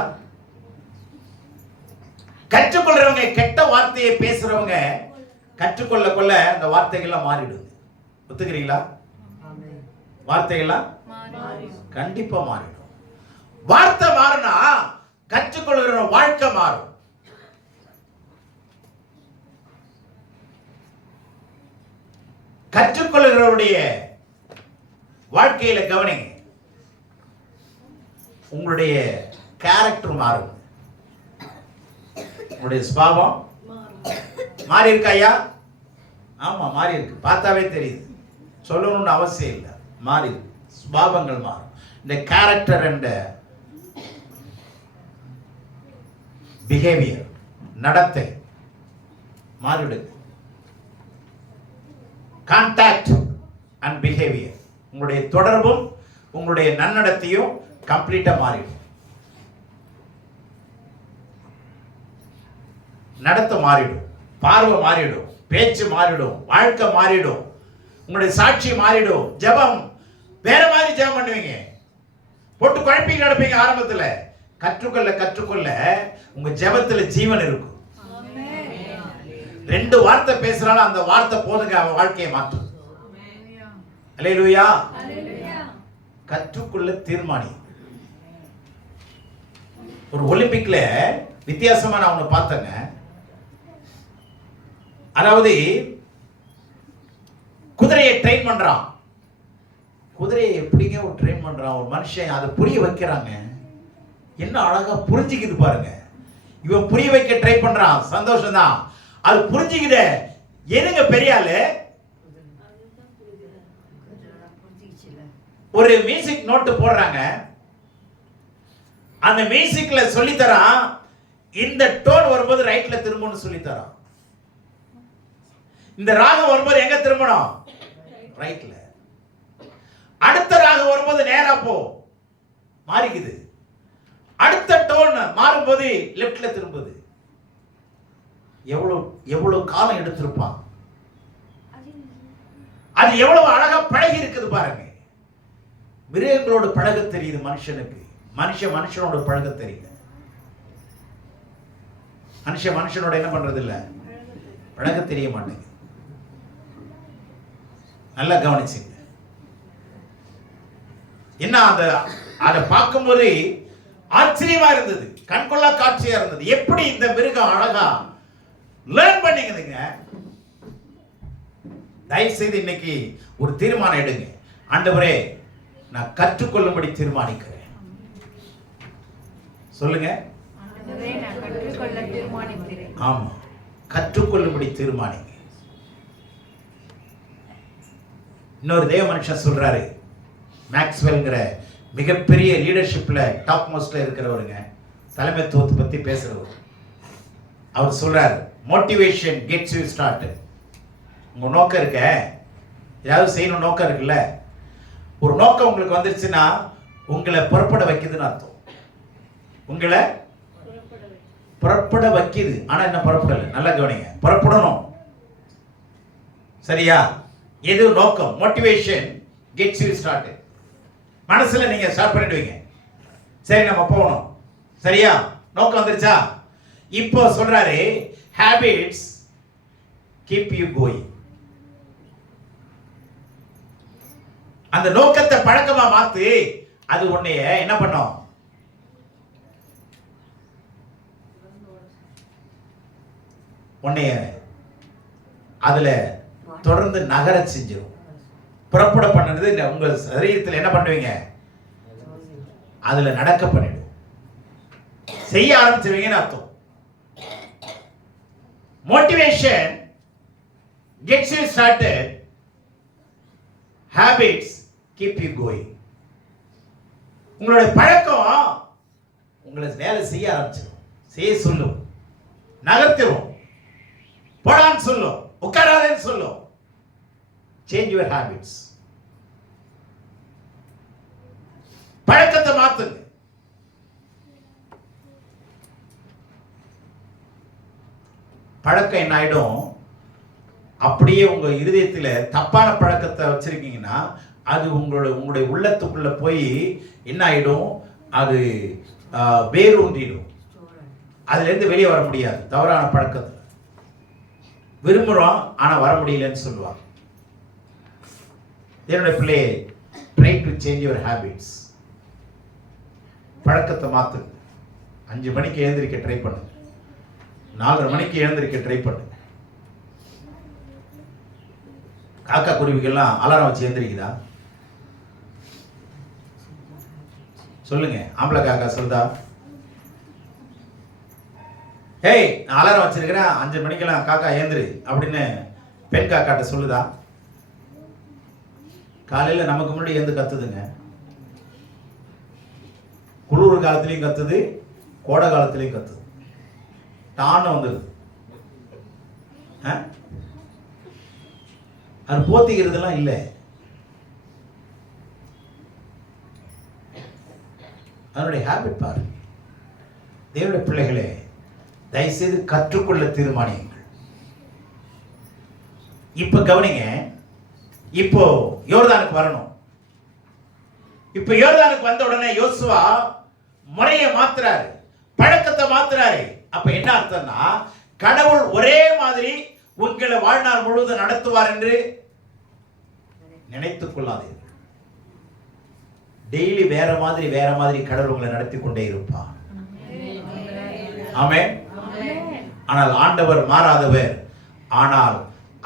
கற்றுக்கொள்றவங்க, கெட்ட வார்த்தையை பேசுறவங்க கற்றுக்கொள்ள கொள்ள அந்த வார்த்தைகள்லாம் மாறிடுது. ஒத்துக்கிறீங்களா? வார்த்தைகள்லாம் கண்டிப்பா மாறிடும். வார்த்தை மாறினா கற்றுக்கொள்கிற வாழ்க்கை மாறும். கற்றுக்கொள்கிறவருடைய வாழ்க்கையில கவனிங்க, உங்களுடைய கேரக்டர் மாறும், உங்களுடைய சுபாவம் மாறி இருக்கா ஐயா? ஆமா, மாறி இருக்கு. பார்த்தாவே தெரியுது, சொல்லணும்னு அவசியம் இல்லை. மாறி சுபாவங்கள் மாறும். இந்த கேரக்டர் அண்ட் பிஹேவியர், நடத்தை மாறிடுது. கான்டாக்ட் அண்ட் பிஹேவியர், உங்களுடைய தொடர்பும் உங்களுடைய நன்னடத்தையும் கம்ப்ளீட்டா மாறிடும். நடத்தை மாறிடும், பார்வை மாறிடும், பேச்சு மாறிடும், வாழ்க்கை மாறிடும், உங்களுடைய சாட்சி மாறிடும். ஜெபம் வேற மாதிரி ஜெபம் பண்ணுவீங்க, போட்டு குழப்பிங்க நடப்பீங்க. ஆரம்பத்துல கற்றுக்கொள்ள கற்றுக்கொள்ள உங்க ஜெபத்துல ஜீவன் இருக்கும். ரெண்டு வார்த்தை பேசுறாலும் அந்த வார்த்தை போதுங்க அவன் வாழ்க்கையை மாற்றும். அல்லேலூயா. கற்றுக்கொள்ள தீர்மானி. ஒரு ஒலிம்பிக்ல வித்தியாசமா நான் ஒண்ணு பார்த்தேங்க. அதாவது குதிரையை ட்ரெயின் பண்றான். குதிரையை எப்படிங்க ஒரு ட்ரெயின் பண்றான் ஒரு மனுஷன், அதை புரிய வைக்கிறாங்க. என்ன அழகா புரிஞ்சுக்குது பாருங்க. இவன் புரிய வைக்க ட்ரை பண்றான், சந்தோஷம் தான். அது புரிஞ்சுக்குதே. என்னங்க பெரிய ஆளு, ஒரு மியூசிக் நோட்டு போடுறாங்க. அந்த மியூசிக்ல சொல்லி தரான், இந்த டோன் வரும்போது ரைட்ல திரும்பணும்னு சொல்லி தரான். இந்த ராகம் வரும்போது எங்க திரும்பணும்? ரைட்ல. அடுத்த ராகம் வரும்போது நேரா போ, மாறிக்குது. அடுத்த டோன் மாறும்போது லெஃப்ட்ல திரும்புது. எவ்வளவு காலம் எடுத்திருப்பான். அது எவ்வளவு அழகா பழகி இருக்குது பாருங்க. மிருகங்களோட பழக தெரியுது மனுஷனுக்கு, மனுஷனோட பழக தெரியல. மனுஷனோட என்ன பண்றது இல்ல, பழக தெரிய மாட்டேங்குது. நல்லா கவனிச்சுங்க. என்ன அதை பார்க்கும்போது ஆச்சரியமா இருந்தது, கண்கொள்ளா காட்சியா இருந்தது. எப்படி இந்த மிருகம் அழகா லேர்ன் பண்ணிக்குதுங்க. தயவு செய்து இன்னைக்கு ஒரு தீர்மானம் எடுங்க. ஆண்டவரே, நான் கற்றுக்கொள்ளும்படி தீர்மானிக்கிறேன். சொல்லுங்க. ஆமா, கற்றுக்கொள்ளும்படி தீர்மானிங்க. இன்னொரு தேவ மனுஷன் சொல்றாரு, மேக்ஸ்வெல்ங்கிற மிகப்பெரிய லீடர்ஷிப்ல டாப் மோஸ்ட்ல இருக்கிறவருங்க, தலைமைத்துவத்தை பத்தி பேசுறவர். அவர் சொல்றாரு, மோட்டிவேஷன் கெட்ஸ் யூ ஸ்டார்ட். உங்க நோக்கம் இருக்க, ஏதாவது செய்யணும் நோக்கம் இருக்குல்ல, ஒரு நோக்கம் உங்களுக்கு வந்துருச்சுன்னா உங்களை புறப்பட வைக்குதுன்னு அர்த்தம். உங்களை புறப்பட வைக்குது. ஆனா என்ன புறப்படல, நல்லா கவனிங்க. புறப்படணும், சரியா? எது நோக்கம்? Motivation gets you start. மனசுல நீங்க ஸ்டார்ட் பண்ணிடுவீங்க, சரி நம்ம போகணும், சரியா? நோக்கம் வந்துருச்சா? இப்போ சொல்றாரு, ஹேபிட்ஸ் கீப் யூ கோயிங். அந்த நோக்கத்தை பழக்கமா மாத்து. அது உன்னைய என்ன பண்ணும்? உன்னைய அதுல தொடர்ந்து நகர செஞ்சிடும். புறப்பட பண்ணது உங்க சரீரத்தில் என்ன பண்ணுவீங்க? அதுல நடக்க பண்ணிடும், செய்ய ஆரம்பிச்சுவீங்கன்னு அர்த்தம். Motivation gets you started, habits keep you going. உங்களுடைய பழக்கம் உங்களை வேலை செய்ய ஆரம்பிச்சிடும், செய்ய சொல்லும், நகர்த்திடும், போடான்னு சொல்லும், உட்காராதேன்னு சொல்லும். Change your habits. பழக்கத்தை மாத்துங்க. பழக்கம் என்ன ஆயிடும்? அப்படியே உங்க இருதயத்தில் தப்பான பழக்கத்தை வச்சிருக்கீங்கன்னா அது உங்களுடைய உள்ளத்துக்குள்ள போய் என்ன ஆயிடும்? அது வேரூன்றிடும். அதுல இருந்து வெளியே வர முடியாது. தவறான பழக்கத்தை விரும்புகிறோம் ஆனா வர முடியலன்னு சொல்லுவாங்க. என்னுடைய பிள்ளை, try to change your habits. பழக்கத்தை மாத்து. 5 மணிக்கு எழுந்திருக்க ட்ரை பண்ணுங்க, 4:30 மணிக்கு எழுந்திருக்க ட்ரை பண்ணுங்க. காக்கா குருவிகள்லாம் அலாரம் வச்சு எழுந்திருக்குதா? சொல்லுங்க. ஆம்பளை காக்கா சொல்லுதா, ஏய் நான் அலாரம் வச்சிருக்கிறேன் 5 மணிக்கெல்லாம் காக்கா ஏந்திரு அப்படின்னு பெண் காக்காட்ட சொல்லுதா? காலையில நமக்கு முன்னாடி எழுந்து கத்துதுங்க. குளிர் காலத்திலையும் கத்துது, கோடை காலத்திலையும் கத்துது. டான்னு வந்துடுது. அது போத்திக்கிறதுலாம் இல்லை. அதனுடைய ஹேபிட் பாரு. தேவனுடைய பிள்ளைகளே, தயவுசெய்து கற்றுக்கொள்ள தீர்மானியுங்கள். இப்ப கவனிங்க. இப்போ யோர்தானுக்கு வரணும். இப்ப யோர்தானுக்கு வந்த உடனே யோசுவா முறையை மாத்துறாரு, பழக்கத்தை மாத்துறாரு. அப்ப என்ன அர்த்தம்னா, கடவுள் ஒரே மாதிரி உங்களை வாழ்நாள் முழுவதும் நடத்துவார் என்று நினைத்துக் கொள்ளாதீர்கள். டெய்லி வேற மாதிரி கடவுள் உங்களை நடத்தி கொண்டே இருப்பார். ஆமென். ஆனால் ஆண்டவர் மாறாதவர், ஆனால்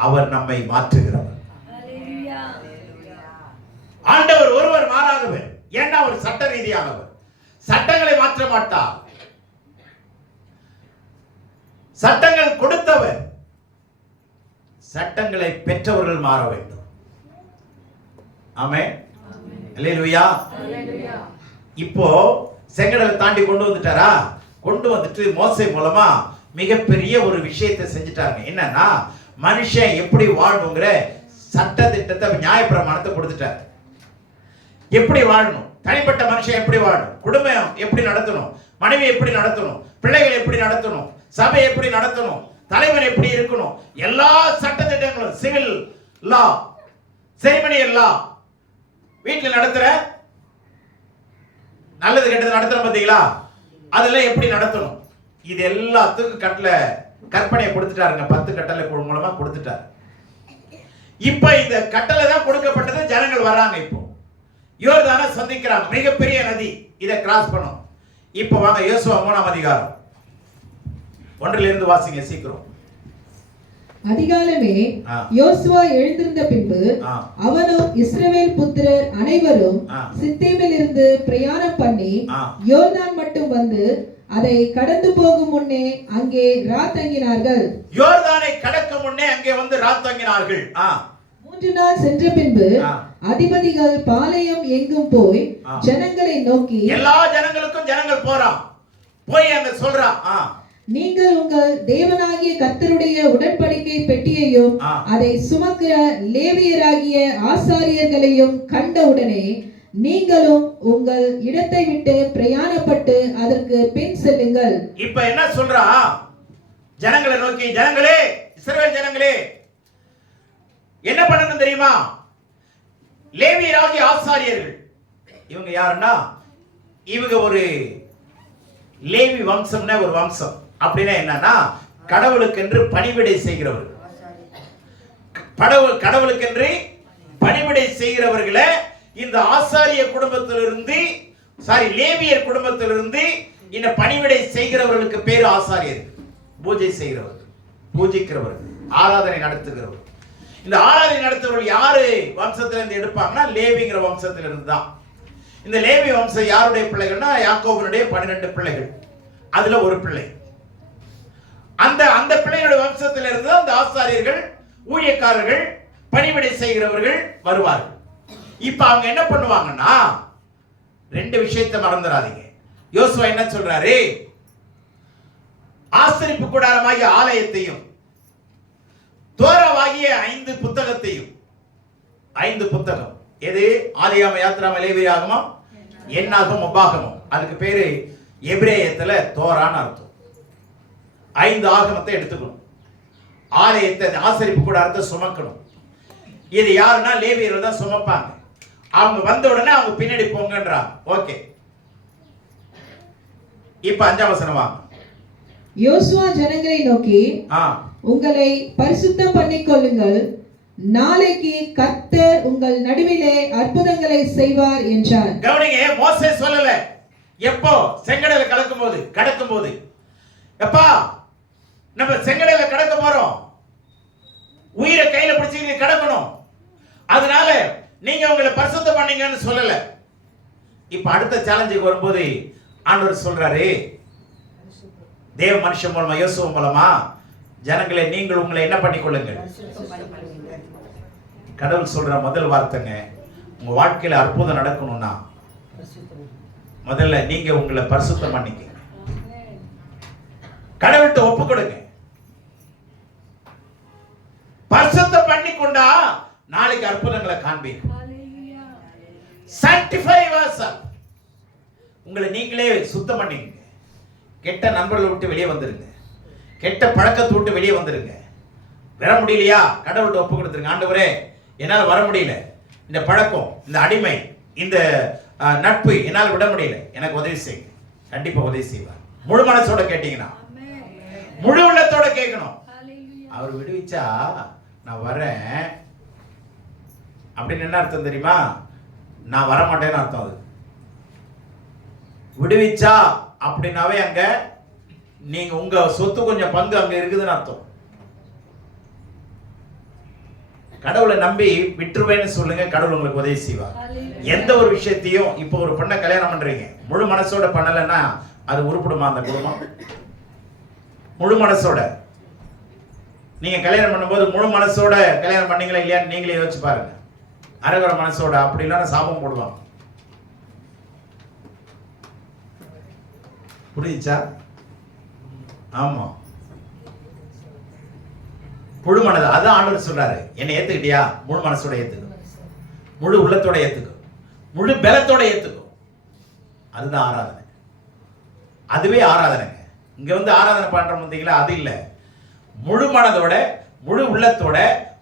அவர் நம்மை மாற்றுகிறவர். ஆண்டவர் ஒருவர் மாறாதவர். ஏன்னா அவர் சட்ட ரீதியானவர், சட்டங்களை மாற்ற மாட்டார். சட்டங்கள் கொடுத்தவர், சட்டங்களை பெற்றவர்கள் மாற வேண்டும். ஆமென். அல்லேலூயா. இப்போ செங்கடலை தாண்டி கொண்டு வந்துட்டாரா? கொண்டு வந்துட்டு மோசே மூலமா மிகப்பெரிய ஒரு விஷயத்தை செஞ்சுட்டாங்க. என்னன்னா, மனுஷன் எப்படி வாழணுங்கிற சட்ட திட்டத்தை, நியாயப்பிரமாணத்தை கொடுத்துட்டார். எப்படி வாழணும், தனிப்பட்ட மனுஷன் எப்படி வாழணும், குடும்பம் எப்படி நடத்தணும், மனைவி எப்படி நடத்தணும், பிள்ளைகள் எப்படி நடத்தணும், சபை எப்படி நடத்தணும், தலைவர் எப்படி இருக்கணும், எல்லா சட்ட திட்டங்களும், சிவில் லா, செரிமனியல் லா, வீட்டில் நடத்துற நல்லது கெட்டது நடத்துற பாத்தீங்களா, அதெல்லாம் எப்படி நடத்தணும், இது எல்லாத்துக்கும் கற்பனையை கொடுத்துட்டாருங்க. 10 கட்டளை மூலமா கொடுத்துட்டாரு. இப்ப இந்த கட்டளை தான் கொடுக்கப்பட்டது. ஜனங்கள் வர்றாங்க. இப்போ யோர்தானை சந்திக்கிறாங்க. மிகப்பெரிய நதி, இதை கிராஸ் பண்ணும். இப்ப வாங்க யோசுவா 3ஆம் அதிகாரம் 1 வாசிங்க சீக்கிரம். அதிகாலமே யோசுவா எழுந்திருந்த பின்பு அவனும் இஸ்ரவேல் புத்திரர் அனைவரும் சித்தீமில் இருந்து பிரயாணம் பண்ணி யோர்தான் மட்டும் வந்து அதை கடந்து போகும் முன்னே அங்கே ராத்தங்கினார்கள். யோர்தானை கடக்கும் முன்னே அங்கே வந்து ராத்தங்கினார்கள். 3 நாள் சென்ற பின்பு அதிபதிகள் பாளையம் எங்கும் போய் ஜனங்களை நோக்கி, எல்லா ஜனங்களுக்கும் ஜனங்கள் போறான், போய் அங்க சொல்றான், நீங்கள் உங்கள் தேவனாகிய கர்த்தருடைய உடன்படிக்கை பெட்டியையும் அதை சுமக்கிற லேவியராகிய ஆசாரியர்களையும் கண்டவுடனே நீங்களும் உங்கள் இடத்தை விட்டு பிரயாணப்பட்டு அதற்கு பின் செல்லுங்கள். இப்ப என்ன சொல்றா? ஜனங்களை நோக்கி, ஜனங்களே, இஸ்ரவேல் ஜனங்களே, என்ன பண்ணணும் தெரியுமா? லேவியராகிய ஆசாரியர்கள், இவங்க யாருன்னா, இவங்க ஒரு லேவி வம்சம்னா ஒரு வம்சம். அப்படின்னா என்னன்னா, கடவுளுக்கென்று பணிவிடை செய்கிறவர்கள். கடவுளுக்கென்று பணிவிடை செய்கிறவர்களை இந்த ஆசாரிய குடும்பத்திலிருந்து, லேவியர் குடும்பத்திலிருந்து இந்த பணிவிடை செய்கிறவர்களுக்கு பேர் ஆசாரியர்கள். பூஜை செய்கிறவர்கள், பூஜிக்கிறவர்கள், ஆராதனை நடத்துகிறவர்கள். இந்த ஆராதனை நடத்துகிறவர்கள் யாரு வம்சத்திலிருந்து எடுப்பாங்கன்னா, லேவிங்கிற வம்சத்திலிருந்து தான். இந்த லேவி வம்சம் யாருடைய பிள்ளைகள்னா, யாக்கோபனுடைய 12 பிள்ளைகள், அதுல ஒரு பிள்ளை. அந்த பிள்ளைகளுடைய வம்சத்திலிருந்து அந்த ஆசாரியர்கள், ஊழியக்காரர்கள், பணிவிடை செய்கிறவர்கள் வருவார்கள். இப்ப அவங்க என்ன பண்ணுவாங்கன்னா, 2 விஷயத்தை மறந்துடாதீங்க. யோசுவா என்ன சொல்றாரு? ஆசரிப்பு கூடாரமாகிய ஆலயத்தையும் தோராவாகிய 5 புத்தகத்தையும், 5 புத்தகம் எது? ஆதியாகமம், யாத்திராகமம், லேவியராகமம், என்னாகமம், உபாகமம். அதுக்கு பேரு எபிரேயத்துல தோரான்னு அர்த்தம். 5 ஆகமத்தை எடுத்துக்கணும். ஆலயத்தை, ஆசரிப்பு கூடாரத்தை சுமக்கணும். இது யாருன்னா லேவியர்கள் தான் சுமப்பாங்க. அவங்க வந்த உடனே அவங்க பின்னாடி போங்கன்றாங்க. ஓகே, இப்ப 5ஆம் வசனம் வாங்க. யோசுவா ஜனங்களை நோக்கி, உங்களை பரிசுத்தம் பண்ணிக்கொள்ளுங்கள், நாளைக்கு கர்த்தர் உங்கள் நடுவிலே அற்புதங்களை செய்வார் என்றார். கவனிங்க, மோசே சொல்லல. எப்போ? செங்கடலை கடக்கும் போது எப்பா நம்ம செங்கடலை கடக்க போறோம், உயிரை கையில பிடிச்சு கடக்கணும், அதனால நீங்க உங்களை பரிசுத்தம் பண்ணீங்கன்னு சொல்லல. இப்ப அடுத்த சேலஞ்சுக்கு வரும்போது ஆண்டவர் சொல்றாரு, தேவ மனுஷன் மூலமா, யோசுவா மூலமா, ஜனங்களே நீங்கள் உங்களை என்ன பண்ணிக்கொள்ளுங்கள். கடவுள் சொல்ற முதல் வார்த்தைங்க, உங்க வாழ்க்கையில அற்புதம் நடக்கணும்னா முதல்ல நீங்க உங்களை பரிசுத்தம் பண்ணிக்க, கடவுள்கிட்ட ஒப்பு கொடுங்க. பரிசுத்தம் பண்ணி கொண்டா நாளைக்கு அற்புதங்களை காண்பீங்க. sanctify yourself. உங்களை நீங்களே சுத்தம் பண்ணிங்க. கெட்ட நண்பர்களை விட்டு வெளியே வந்துருங்க, கெட்ட பழக்கத்தை விட்டு வெளியே வந்துருங்க. வர முடியலையா? கடவுள்கிட்ட ஒப்பு கொடுத்துருங்க. ஆண்டவரே, என்னால் வர முடியல, இந்த பழக்கம், இந்த அடிமை, இந்த நட்பு என்னால் விட முடியல, எனக்கு உதவி செய்யுங்க. கண்டிப்பா உதவி செய்வார். முழு மனசோட கேட்டீங்கன்னா, முழு உள்ளத்தோட கேட்கணும். அவர் விடுவிச்சா நான் வரேன் அப்படின்னு என்ன அர்த்தம் தெரியுமா? நான் வர மாட்டேன்னு அர்த்தம். அது விடுவிச்சா அப்படின்னாவே அங்க நீங்க உங்க சொத்து கொஞ்சம் பங்கு அங்க இருக்குதுன்னு அர்த்தம். கடவுளை நம்பி விட்டுருவேன்னு சொல்லுங்க, கடவுள் உங்களுக்கு உதவி செய்வார். எந்த ஒரு விஷயத்தையும், இப்போ ஒரு பொண்ணை கல்யாணம் பண்றீங்க, முழு மனசோட பண்ணலைன்னா அது உருப்படுமா அந்த குடும்பம்? முழு மனசோட நீங்க கல்யாணம் பண்ணும்போது முழு மனசோட கல்யாணம் பண்ணீங்களா இல்லையான்னு நீங்களே யோசிச்சு பாருங்க. அரைகுற மனசோட அப்படி இல்லைன்னா சாபம் போடுவாங்க. புரியுச்சா? ஆமா, முழு மனது. அதான் ஆண்டவர் சொல்றாரு, என்னை ஏத்துக்கிட்டியா? முழு மனசோட ஏத்துக்கும், முழு உள்ளத்தோட ஏத்துக்கும், முழு பலத்தோட ஏத்துக்கும். அதுதான் ஆராதனை. அதுவே ஆராதனைங்க. இங்க வந்து ஆராதனை பண்ற வந்தீங்களா, அது இல்ல. முழு மனதோட, முழு உள்ளத்தோட,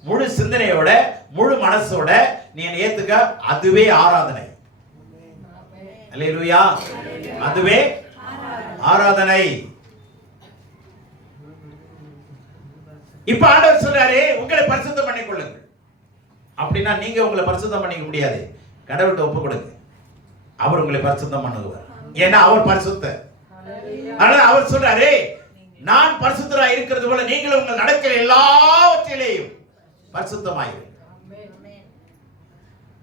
முழு சிந்தனையோட, முழு மனசோட நீ என்னை ஏத்துக்க, அதுவே ஆராதனை. அல்லேலூயா, அதுவே ஆராதனை. இப்ப ஆண்டவர் சொல்றாரு, உங்களை பரிசுத்தம் பண்ணிக் கொள்ளுங்கள். அப்படின்னா நீங்க உங்களை பரிசுத்தம் பண்ணிக்க முடியாது. கடவுள்கிட்ட ஒப்பு கொடுங்க, அவர் உங்களை பரிசுத்தம் பண்ணுவார். ஏன்னா அவர் பரிசுத்தர். அதனால அவர் சொல்றாரு, நான் பரிசுத்தராய் இருக்கிறது போல நீங்களும் உங்கள் நடக்கிற எல்லாவற்றிலேயும் பரிசுத்தமாயிரு.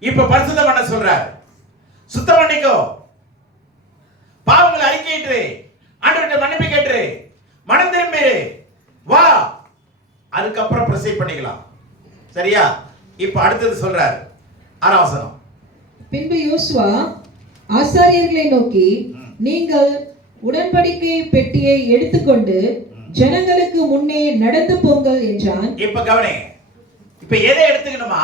இப்ப பரிசுத்தம் பண்ண சொல்றார். சுத்தம் பண்ணிக்கோ, பாவங்களை அறிக்கையிட்டு ஆண்டவர்கிட்ட மன்னிப்பு கேட்டு மனம் திரும்பி வா, அதுக்கப்புறம் ப்ரொசீட் பண்ணிக்கலாம். சரியா? இப்ப அடுத்தது சொல்றார் 6ஆம் வசனம். பின்பு யோசுவா ஆசாரியர்களை நோக்கி, நீங்கள் உடன்படிக்கை பெட்டியை எடுத்துக்கொண்டு ஜனங்களுக்கு முன்னே நடந்து போங்கள் என்றான். இப்ப கவனிங்க, இப்ப எதை எடுத்துக்கணுமா?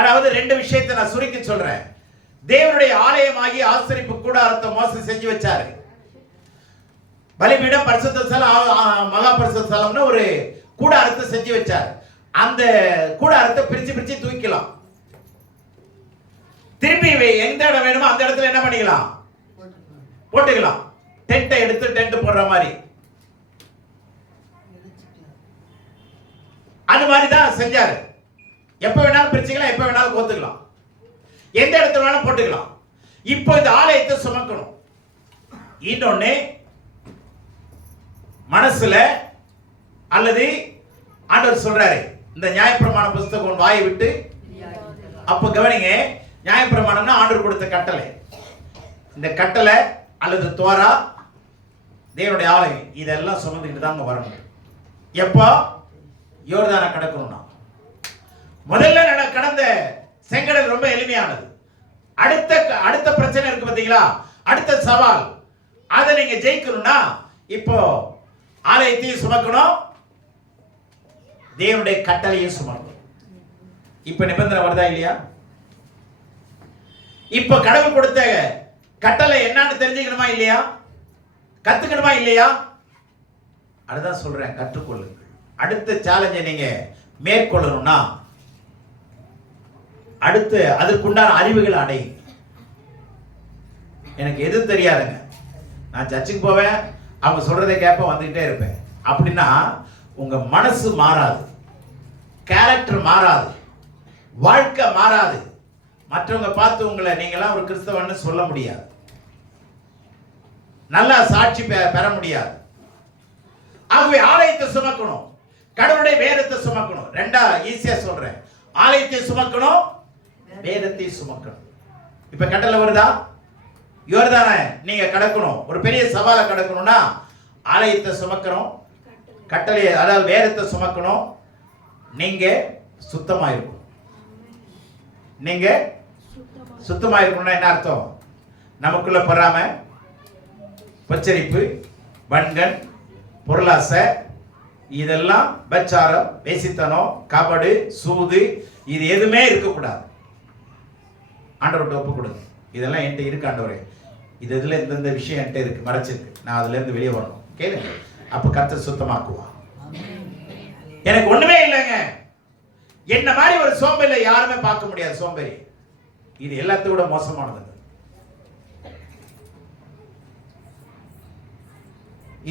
அதாவது 2 விஷயத்தை நான் சுருக்கி சொல்றேன். தேவனுடைய ஆலயமாகி ஆசரிப்பு கூடாரத்தை மோசே செஞ்சு வச்சாரு. பலிபீடம், பரிசுத்த ஸ்தலம், மகா பரிசுத்த ஸ்தலம்னு ஒரு கூடாரத்தை செஞ்சு வச்சார். அந்த கூடாரத்தை பிரிச்சு தூக்கலாம். திருப்பி எந்த இடம் வேணுமோ அந்த இடத்துல என்ன பண்ணிக்கலாம்? போட்டுக்கலாம். டென்ட்டை எடுத்து டென்ட் போடுற மாதிரி அந்த மாதிரி தான் செஞ்சாரு. எப்ப வேணாலும் பிரிச்சுக்கலாம், எப்ப வேணாலும் கோத்துக்கலாம், எந்த இடத்துல வேணாலும் போட்டுக்கலாம். இப்போ இந்த ஆலயத்தை சுமக்கணும். இன்னொன்னு மனசுல அல்லது ஆண்டவர் சொல்றாரு, இந்த நியாயப்பிரமாண புஸ்தகம் வாயை விட்டு. அப்ப கவனிங்க, நியாயப்பிரமாணம்னா ஆண்டவர் கொடுத்த கட்டளை. இந்த கட்டளை அல்லது தோரா, தேவனுடைய ஆலயம், இதெல்லாம் சுமந்துக்கிட்டு தாங்க வரணும். எப்போ? யோர்தானை கடக்கணும்னா. முதல்ல கடந்த செங்கடல் ரொம்ப எளிமையானது. அடுத்த பிரச்சனை இருக்கு பாத்தீங்களா? அடுத்த சவால், அதை நீங்க ஜெயிக்கணும்னா இப்போ ஆலயத்தையும் சுமக்கணும், தேவனுடைய கட்டளையும் சுமக்கணும். இப்ப நிபந்தனை வருதா இல்லையா? இப்ப கடவுள் கொடுத்த கட்டளை என்னன்னு தெரிஞ்சுக்கணுமா இல்லையா? கத்துக்கணுமா இல்லையா? அதுதான் சொல்றேன், கற்றுக்கொள்ளுங்கள். அடுத்த சேலஞ்சை நீங்க மேற்கொள்ளணும்னா அடுத்து அதற்குண்டான அறிவுகள் அடையும். எனக்கு எது தெரியாதுங்க, நான் சர்ச்சுக்கு போவேன், அவங்க சொல்றதை கேட்பேன், வந்துகிட்டே இருப்பேன். அப்படின்னா உங்க மனசு மாறாது, கேரக்டர் மாறாது, வாழ்க்கை மாறாது. மற்றவங்க பார்த்து உங்களை நீங்களாம் ஒரு கிறிஸ்தவன்னு சொல்ல முடியாது, நல்லா சாட்சி பெற முடியாது. ஆகவே ஆலயத்தை சுமக்கணும், கடவுளுடைய வேதத்தை சுமக்கணும். ரெண்டா ஈஸியா சொல்றேன், ஆலயத்தை சுமக்கணும், வேதத்தை சுமக்கணும். இப்ப கட்டளை வருதா? யோர்தானை நீங்க கடக்கணும், ஒரு பெரிய சவாலை கடக்கணும்னா ஆலயத்தை சுமக்கணும், கட்டளை அதாவது வேதத்தை சுமக்கணும். நீங்க சுத்தமா இருக்கணும். நீங்க சுத்தமா இருக்கணும்னா என்ன அர்த்தம்? நமக்குள்ள பொறாமை, பச்சரிப்பு, வன்கண், பொருளாசை, இதெல்லாம் பச்சாரம், வேசித்தனம், கபடு, சூது, இது எதுவுமே இருக்கக்கூடாது. ஆண்டவர்கிட்ட ஒப்பு கொடுங்க. இதெல்லாம் என்கிட்ட இருக்கு ஆண்டவரே, இது இதுல இந்த விஷயம் என்கிட்ட இருக்கு, மறைச்சிருக்கு, நான் அதுல இருந்து வெளியே வரணும் கேளுங்க. அப்ப கர்த்தர் சுத்தமாக்குவா. எனக்கு ஒண்ணுமே இல்லைங்க, என்ன மாதிரி ஒரு சோம்பேறியை யாருமே பார்க்க முடியாது. சோம்பேறி இது எல்லாத்தையும் விட மோசமானது.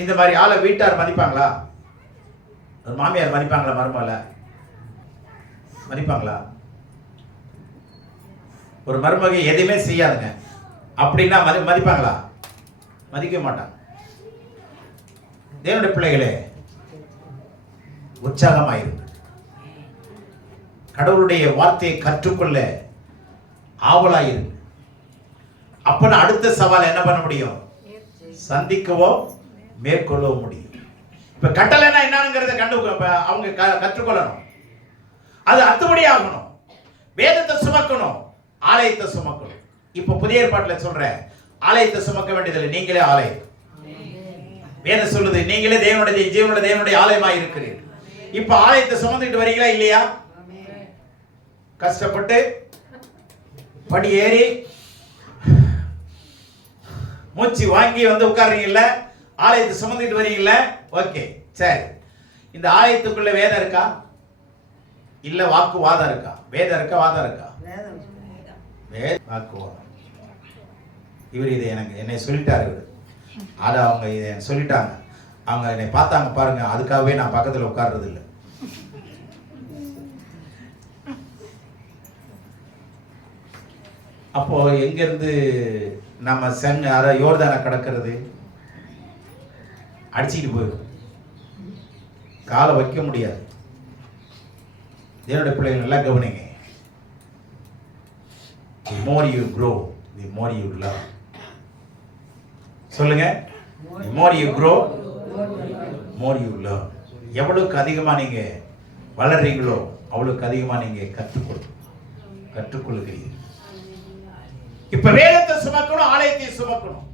இந்த மாதிரி ஆளை வீட்டார் மதிப்பாங்களா? ஒரு மாமியார் மதிப்பாங்களா? மருமகளை மதிப்பாங்களா? ஒரு மருமகை எதுவுமே செய்யாதுங்க அப்படின்னா மதிப்பாங்களா? மதிக்க மாட்டாங்க. தேவனுடைய பிள்ளைகளே, உற்சாகமாயிருக்கு. கடவுளுடைய வார்த்தையை கற்றுக்கொள்ள ஆவலாயிருக்கு. அப்ப அடுத்த சவால் என்ன பண்ண முடியும்? சந்திக்கவோ மேற்கொள்ளவோ முடியும். இப்ப கட்டளைனா என்னங்கிறத அவங்க கற்றுக்கொள்ளணும், அது அத்துபடி ஆகணும். வேதத்தை சுமக்கணும், ஆலயத்தை சுமக்கணும். இப்ப புதிய ஏற்பாட்டில் சொல்றேன், ஆலயத்தை சுமக்க வேண்டியதில்லை, நீங்களே ஆலயம். வேதம் சொல்லுது, நீங்களே தேவனுடைய ஜீவனுடைய தேவனுடைய ஆலயமாக இருக்கிறீர்கள். இப்ப ஆலயத்தை சுமந்துட்டு வரீங்களா இல்லையா? கஷ்டப்பட்டு படி ஏறி மூச்சு வாங்கி வந்து உட்கார்றீங்கல்ல, ஆலயத்தை சுமந்துட்டு வரீங்கல்ல, ஓகே சரி. இந்த ஆலயத்துக்குள்ள வேதம் இருக்கா? இல்ல வாக்குவாதம் இருக்கா? வேதம் இருக்கா, வாதம் இருக்கா? வாக்குவாதம். இவர் இதை என்னை சொல்லிட்டாரு. இவர் அதை அவங்க இதை சொல்லிட்டாங்க, அவங்க என்னை பார்த்தாங்க பாருங்க, அதுக்காகவே நான் பக்கத்தில் உட்கார்றது இல்லை. அப்போ எங்கிருந்து நம்ம அதாவது யோர்தானை கடக்கிறது? அடிச்சுட்டு போயிடும், காலை வைக்க முடியாது. தேவனுடைய பிள்ளைகள் நல்லா கவனிங்க. The more you grow, the more you love. சொல்லுங்க, the more you grow, more you love. எவ்வளவுக்கு அதிகமா நீங்க வளர்றீங்களோ அவ்வளவுக்கு அதிகமா நீங்க கற்றுக்கொள்கிறீங்க. இப்ப வேதத்தை சுமக்கணும், ஆலயத்தை சுமக்கணும்,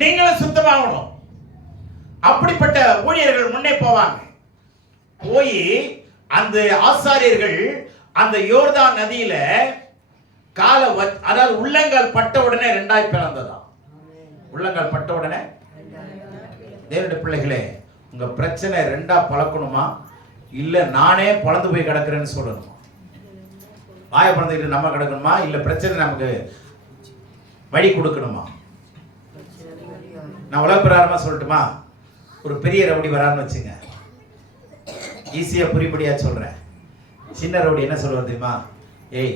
நீங்களும் சுத்தமாகணும். அப்படிப்பட்ட ஊழியர்கள் முன்னே போவாங்க. போய் அந்த ஆசாரியர்கள் அந்த யோர்தான் நதியில காலை அதாவது உள்ளங்கால் பட்ட உடனே ரெண்டாய் பிளந்ததா. உள்ளங்கால் பட்ட உடனே. தேவனுடைய பிள்ளைகளே, உங்க பிரச்சனை ரெண்டா பழக்கணுமா இல்ல நானே பழந்து போய் கிடக்குறேன்னு சொல்லணுமா? வாய பழந்துக்கிட்டு நம்ம கிடக்கணுமா இல்ல பிரச்சனை நமக்கு வழி கொடுக்கணுமா? நான் உலக பிரகாரமா சொல்லட்டுமா? ஒரு பெரிய ரவுடி வரான்னு வச்சுங்க, ஈஸியா புரிபடியா சொல்றேன். சின்ன ரவுடி என்ன சொல்லுவார் தெரியுமா? ஏய்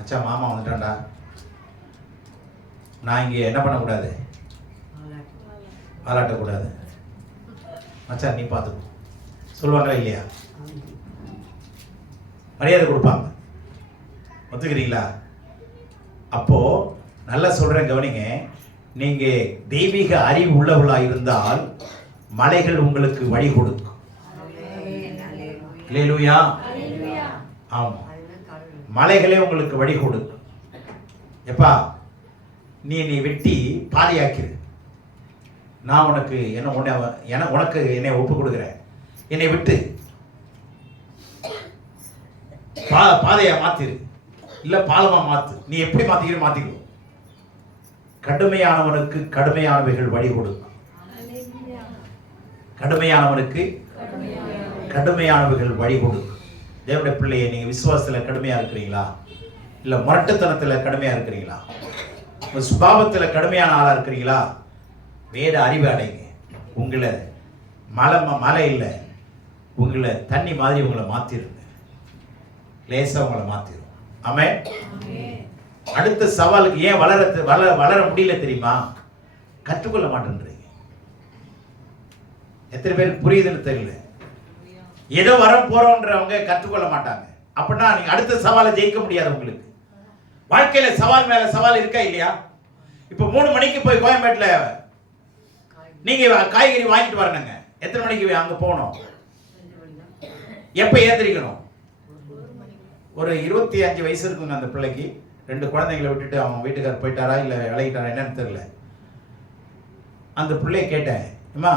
அச்சா, மாமா வந்துட்டான்டா, நான் இங்கே என்ன பண்ணக்கூடாது, பாராட்டக்கூடாது, மச்சான் நீ பார்த்துக்கோ சொல்லுவாங்களா இல்லையா? மரியாதை கொடுப்பாங்க. ஒத்துக்கிறீங்களா? அப்போ நல்லா சொல்றேன், கவனிங்க. நீங்க தெய்வீக அறிவு உள்ளவர்களா இருந்தால் மலைகள் உங்களுக்கு வழி கொடுக்கும். அல்லேலூயா. ஆமா, மலைகளே உங்களுக்கு வழி கொடுக்கும். எப்பா நீ வெட்டி பாதியாக்கிரு, நான் உனக்கு உனக்கு என்னை ஒப்பு கொடுக்குறேன், என்னை விட்டு பாதையா மாத்திரு, இல்ல பாலமா மாத்து, நீ எப்படி மாத்திக்கிற மாத்திக்கோ. கடுமையானவனுக்கு கடுமையானவைகள் வழி கொடுக்கும். கடுமையானவனுக்கு கடுமையானவைகள் வழி கொடுக்கும். தேவனுடைய பிள்ளையை, நீங்க விசுவாசத்துல கடுமையா இருக்கிறீங்களா இல்ல முரட்டுத்தனத்துல கடுமையா இருக்கிறீங்களா? உங்க சுபாவத்துல கடுமையான ஆளா இருக்கிறீங்களா? வேத அறிவு அடைங்க. உங்களை மலை இல்லை, உங்களை தண்ணி மாதிரி உங்களை மாத்திருங்க, லேசா உங்களை மாத்திரும். ஆமென். அடுத்த சவாலுக்கு ஏன் வளர முடியல தெரியுமா? கற்றுக்கொள்ள மாட்டேன்றீங்க. எத்தனை பேருக்கு புரியுதுன்னு தெரியல. ஏதோ வர போறோம்ன்றவங்க கற்றுக்கொள்ள மாட்டாங்க. அப்படின்னா நீங்க அடுத்த சவாலை ஜெயிக்க முடியாது. உங்களுக்கு வாழ்க்கையில சவால் மேல சவால் இருக்கா இல்லையா? இப்ப 3 மணிக்கு போய் கோயம்பேட்டில் நீங்க காய்கறி வாங்கிட்டு வரணுங்க. எத்தனை மணிக்கு அங்க போகணும்? எப்ப ஏந்திரிக்கணும்? ஒரு 25 வயசு இருக்குங்க அந்த பிள்ளைக்கு. 2 குழந்தைங்களை விட்டுட்டு அவன் வீட்டுக்காரர் போயிட்டாரா இல்ல விளையிட்டாரா என்னன்னு தெரியல. அந்த பிள்ளைய கேட்டேன், அம்மா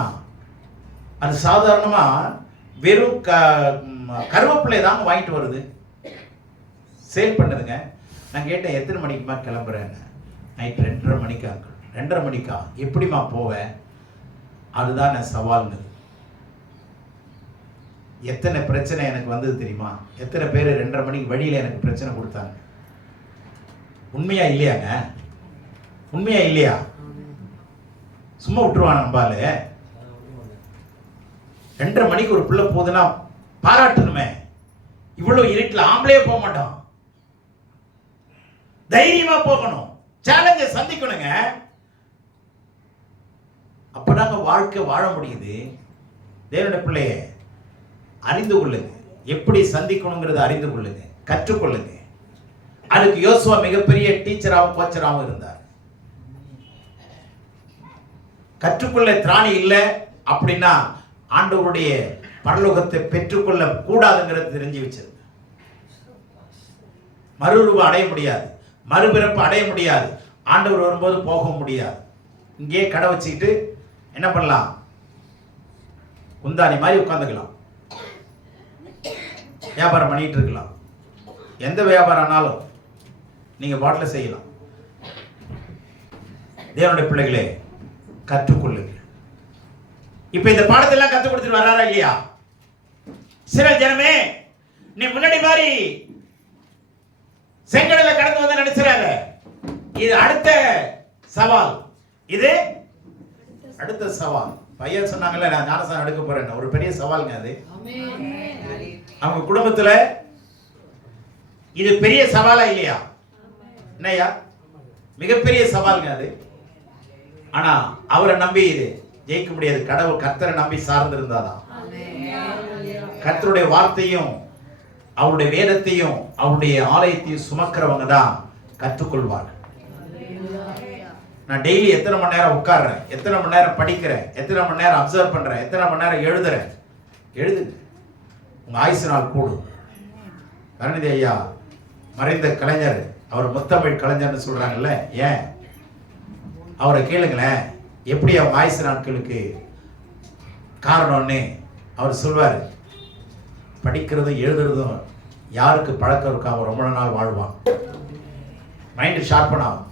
அது சாதாரணமா வெறும் கருவேப்பிலை தாங்க வாங்கிட்டு வருது, சேல் பண்ணுதுங்க. நான் கேட்டேன், எத்தனை மணிக்குமா கிளம்புறேன்னு? நைட் 2:30 மணிக்கா? 2:30 மணிக்கா? எப்படிமா போவேன்? அதுதான் நான் சவால்னு. எத்தனை பிரச்சனை எனக்கு வந்தது தெரியுமா? எத்தனை பேர் 2:30 மணிக்கு வழியில எனக்கு பிரச்சனை கொடுத்தாங்க. உண்மையா இல்லையாங்க? உண்மையா இல்லையா? சும்மா விட்டுருவான் நம்பால. 2:30 மணிக்கு ஒரு பிள்ளை போகுதுன்னா பாராட்டணுமே. இவ்வளவு இருட்டில் ஆம்பளையே போக மாட்டான். தைரியமா போகணும், சேலஞ்சை சந்திக்கணுங்க. அப்பதாங்க வாழ்க்கை வாழ முடியுது. தேவனுடைய பிள்ளையே, அறிந்து கொள்ளுங்க, எப்படி சந்திக்கணுங்கிறத அறிந்து கொள்ளுங்க, கற்றுக்கொள்ளுங்க. அதுக்கு யோசுவா மிகப்பெரிய டீச்சராகவும் கோச்சராகவும் இருந்தார். கற்றுக்கொள்ள திராணி இல்லை அப்படின்னா ஆண்டவருடைய பரலோகத்தை பெற்றுக்கொள்ள கூடாதுங்கிறது தெரிஞ்சு வச்சிருங்க. மறுரூபம் அடைய முடியாது, மறுபிறப்பு அடைய முடியாது, ஆண்டவர் வரும்போது போக முடியாது. இங்கே கடை வச்சுக்கிட்டு என்ன பண்ணலாம்? குந்தாணி மாதிரி உட்காந்துக்கலாம், வியாபாரம் பண்ணிட்டு இருக்கலாம். எந்த வியாபாரம் ஆனாலும் நீங்க பாட்டில் செய்யலாம். தேவனுடைய பிள்ளைகளே, கற்றுக்கொள்ளுங்க. இப்ப இந்த பாடத்தெல்லாம் கற்றுக் கொடுத்துட்டு வர்றாரா இல்லையா? இஸ்ரவேல் ஜனமே, நீ முன்னாடி மாதிரி செங்கடலை கடந்து வந்து நினைச்சிடாத. இது அடுத்த சவால். இது அடுத்த சவால். பையன் சொன்னாங்கல்ல, நான் ஞானஸ்நானம் எடுக்க போறேன், ஒரு பெரிய சவாலுங்க அது. அவங்க குடும்பத்துல இது பெரிய சவாலா இல்லையா? என்னையா மிகப்பெரிய சவாலுங்க அது. ஆனா அவரை நம்பி இது ஜெயிக்க முடியாது. கடவுள் கர்த்தரை நம்பி சார்ந்து இருந்தாதான். கர்த்தருடைய வார்த்தையும் அவருடைய வேதத்தையும் அவருடைய ஆலயத்தையும் சுமக்கிறவங்க தான் கற்றுக்கொள்வார்கள். நான் டெய்லி எத்தனை மணி நேரம் உட்கார்றேன், எத்தனை மணி நேரம் படிக்கிறேன், எத்தனை மணி நேரம் அப்சர்வ் பண்றேன், எத்தனை மணி நேரம் எழுதுறேன். எழுதுங்க, உங்க ஆயுசு நாள் கூடும். கருணாநிதி ஐயா மறைந்த கலைஞர், அவர் முத்தமிழ் கலைஞர்னு சொல்றாங்கல்ல, ஏன் அவரை கேளுங்களேன் எப்படி அவங்க ஆயுசு நாட்களுக்கு காரணம்னு அவர் சொல்வார். படிக்கிறதும் எழுதுறதும் யாருக்கு பழக்கம் இருக்கோ அவன் ரொம்ப நாள் வாழ்வான். மைண்டு ஷார்ப்பன் ஆகும்.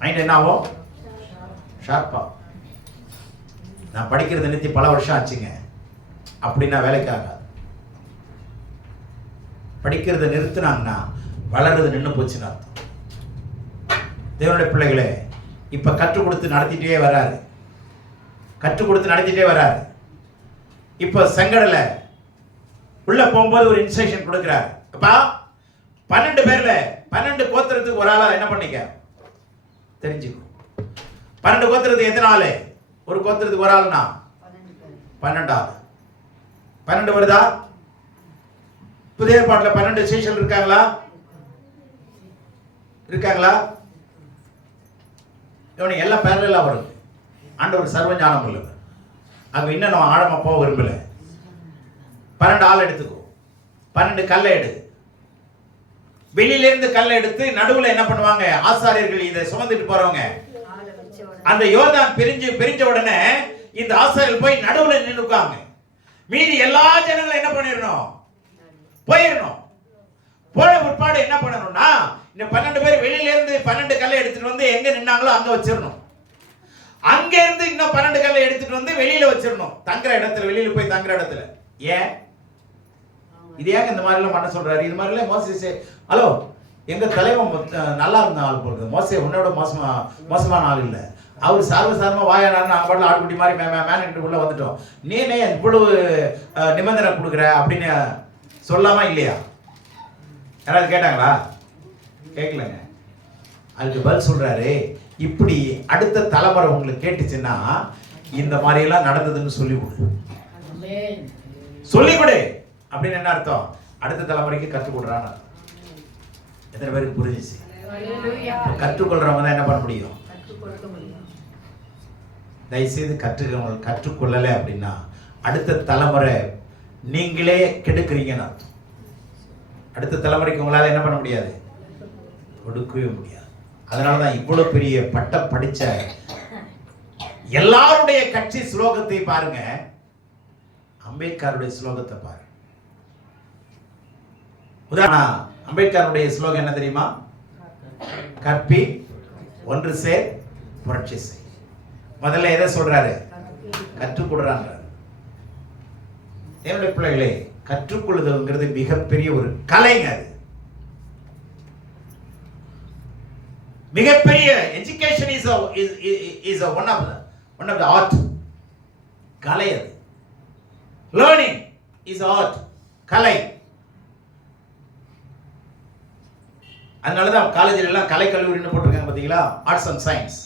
மைண்ட் என்ன ஆகும்? ஷார்ப்பா. நான் படிக்கிறது நிறுத்தி பல வருஷம் ஆச்சுங்க அப்படின்னா வேலைக்கு ஆகாது. படிக்கிறத நிறுத்தினாங்கன்னா வளர்றது நின்று போச்சுன்னு அர்த்தம். தேவனுடைய பிள்ளைகளே, இப்ப கற்றுக் கொடுத்து நடத்திட்டே வராரு, கற்றுக் கொடுத்து நடத்திட்டே வராரு. இப்ப செங்கடல உள்ள போகும்போது ஒரு இன்ஸ்ட்ரக்ஷன் கொடுக்கிறார். அப்பா 12 பேர்ல 12 கோத்திரத்துக்கு ஒரு ஆளா என்ன பண்ணிக்க தெரிஞ்சுக்கோ. 12 கோத்திரத்துக்கு எத்தனை ஆளு? ஒரு கோத்திரத்துக்கு ஒரு ஆள்னா 12. 12 வருதா? புதிய ஏற்பாட்டுல 12 ஸ்டேஷன் இருக்காங்களா? இருக்காங்களா? இவனை எல்லாம் பேரலா வருது. ஆண்டவர் சர்வ ஞானம் உள்ளவர். அங்க இன்னும் நம்ம ஆழமா போக விரும்பல. 12 ஆள் எடுத்துக்கோ, 12 கல்லை எடு. வெளியில இருந்து கல்லை எடுத்து நடுவுல என்ன பண்ணுவாங்க? ஆசாரியர்கள் இதை சுமந்துட்டு போறவங்க அந்த யோர்தான் பிரிஞ்ச உடனே இந்த ஆசாரியர்கள் போய் நடுவுல நின்னுக்காங்க. மீதி எல்லா ஜனங்களும் என்ன பண்ணிடணும்? போயிடணும். போன பிற்பாடு என்ன பண்ணணும்னா இந்த 12 பேர் வெளியில இருந்து 12 கல்லை எடுத்துட்டு வந்து எங்க நின்னாங்களோ அங்க வச்சிடணும். அங்க இருந்து இன்னும் 12 கல்லை எடுத்துட்டு வந்து வெளியில வச்சிடணும். தங்குற இடத்துல, வெளியில போய் தங்குற இடத்துல. ஏன் இது ஏங்க இந்த மாதிரி எல்லாம் பண்ண சொல்றாரு? இது மாதிரி எல்லாம் மோசே, ஹலோ எங்க தலைவன் நல்லா இருந்த ஆள் போடுது. மோசே உன்னோட மோசமான ஆள் இல்லை. அவர் சார்வசாரமா வாயானாரு, நாங்கள் பாட்டில் ஆட்டுக்குட்டி மாதிரி மேனேஜ்மெண்ட்டுக்குள்ள வந்துட்டோம். நீனே இவ்வளவு நிபந்தனை கொடுக்குற அப்படின்னு சொல்லாமா இல்லையா? யாராவது கேட்டாங்களா? கேட்கலங்க. அதுக்கு பதில் சொல்றாரு, இப்படி அடுத்த தலைமுறை உங்களுக்கு கேட்டுச்சுன்னா இந்த மாதிரி எல்லாம் நடந்ததுன்னு சொல்லிவிடு. சொல்லிவிடு அப்படின்னு என்ன அர்த்தம்? அடுத்த தலைமுறைக்கு கற்றுக் கொடுறான்னு அர்த்தம். எத்தனை பேருக்கு புரிஞ்சிச்சு? கற்றுக்கொள்றவங்க தான் என்ன பண்ண முடியும்? தயவுசெய்து கற்றுக்கொள்ளலை அப்படின்னா அடுத்த தலைமுறை நீங்களே கெடுக்கிறீங்கன்னு அர்த்தம். அடுத்த தலைமுறைக்கு உங்களால என்ன பண்ண முடியாது? கொடுக்கவே முடியாது. அதனாலதான் இவ்வளவு பெரிய பட்டம் படிச்ச எல்லாருடைய கட்சி ஸ்லோகத்தை பாருங்க, அம்பேத்கருடைய ஸ்லோகத்தை பாருங்க. உதாரணம், அம்பேத்கருடைய ஸ்லோகம் என்ன தெரியுமா? கற்பி, ஒன்று சேர், புரட்சி செய். முதல்ல எதை சொல்றாரு? கற்றுக் கொடுறாங்க. என்னுடைய பிள்ளைகளே, கற்றுக்கொள்ளுதல்ங்கிறது மிகப்பெரிய ஒரு கலைங்க. அது மிகப்பெரிய education is one of the art. கலை. அது learning is art, கலை. அதனாலதான் காலேஜில் எல்லாம் கலை கல்லூரின்னு போட்டிருக்காங்க பாத்தீங்களா? ஆர்ட்ஸ் அண்ட் சயின்ஸ்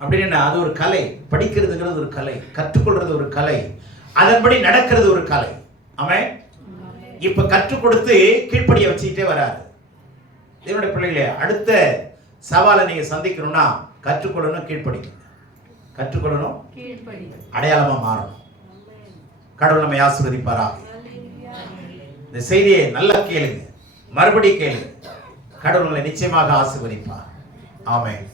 அப்படின்னு. அது ஒரு கலை. படிக்கிறதுங்கிறது ஒரு கலை, கற்றுக்கொள்றது ஒரு கலை, அதன்படி நடக்கிறது ஒரு கலை. ஆமென். இப்ப கற்றுக் கொடுத்து கீழ்ப்படிய வச்சுக்கிட்டே வராரு. என்னுடைய பிள்ளைகளே, அடுத்த சவாலை நீங்க சந்திக்கணும்னா கற்றுக்கொள்ளணும், கீழ்ப்படிக்கணும். கற்றுக்கொள்ளணும், அடையாளமா மாறணும். கடவுள் நம்மை ஆசீர்வதிப்பாராக. இந்த செய்தியை நல்லா கேளுங்க, மறுபடியும் கேளுங்க. கடவுள் உங்களை நிச்சயமாக ஆசீர்வதிப்பார். ஆமென்.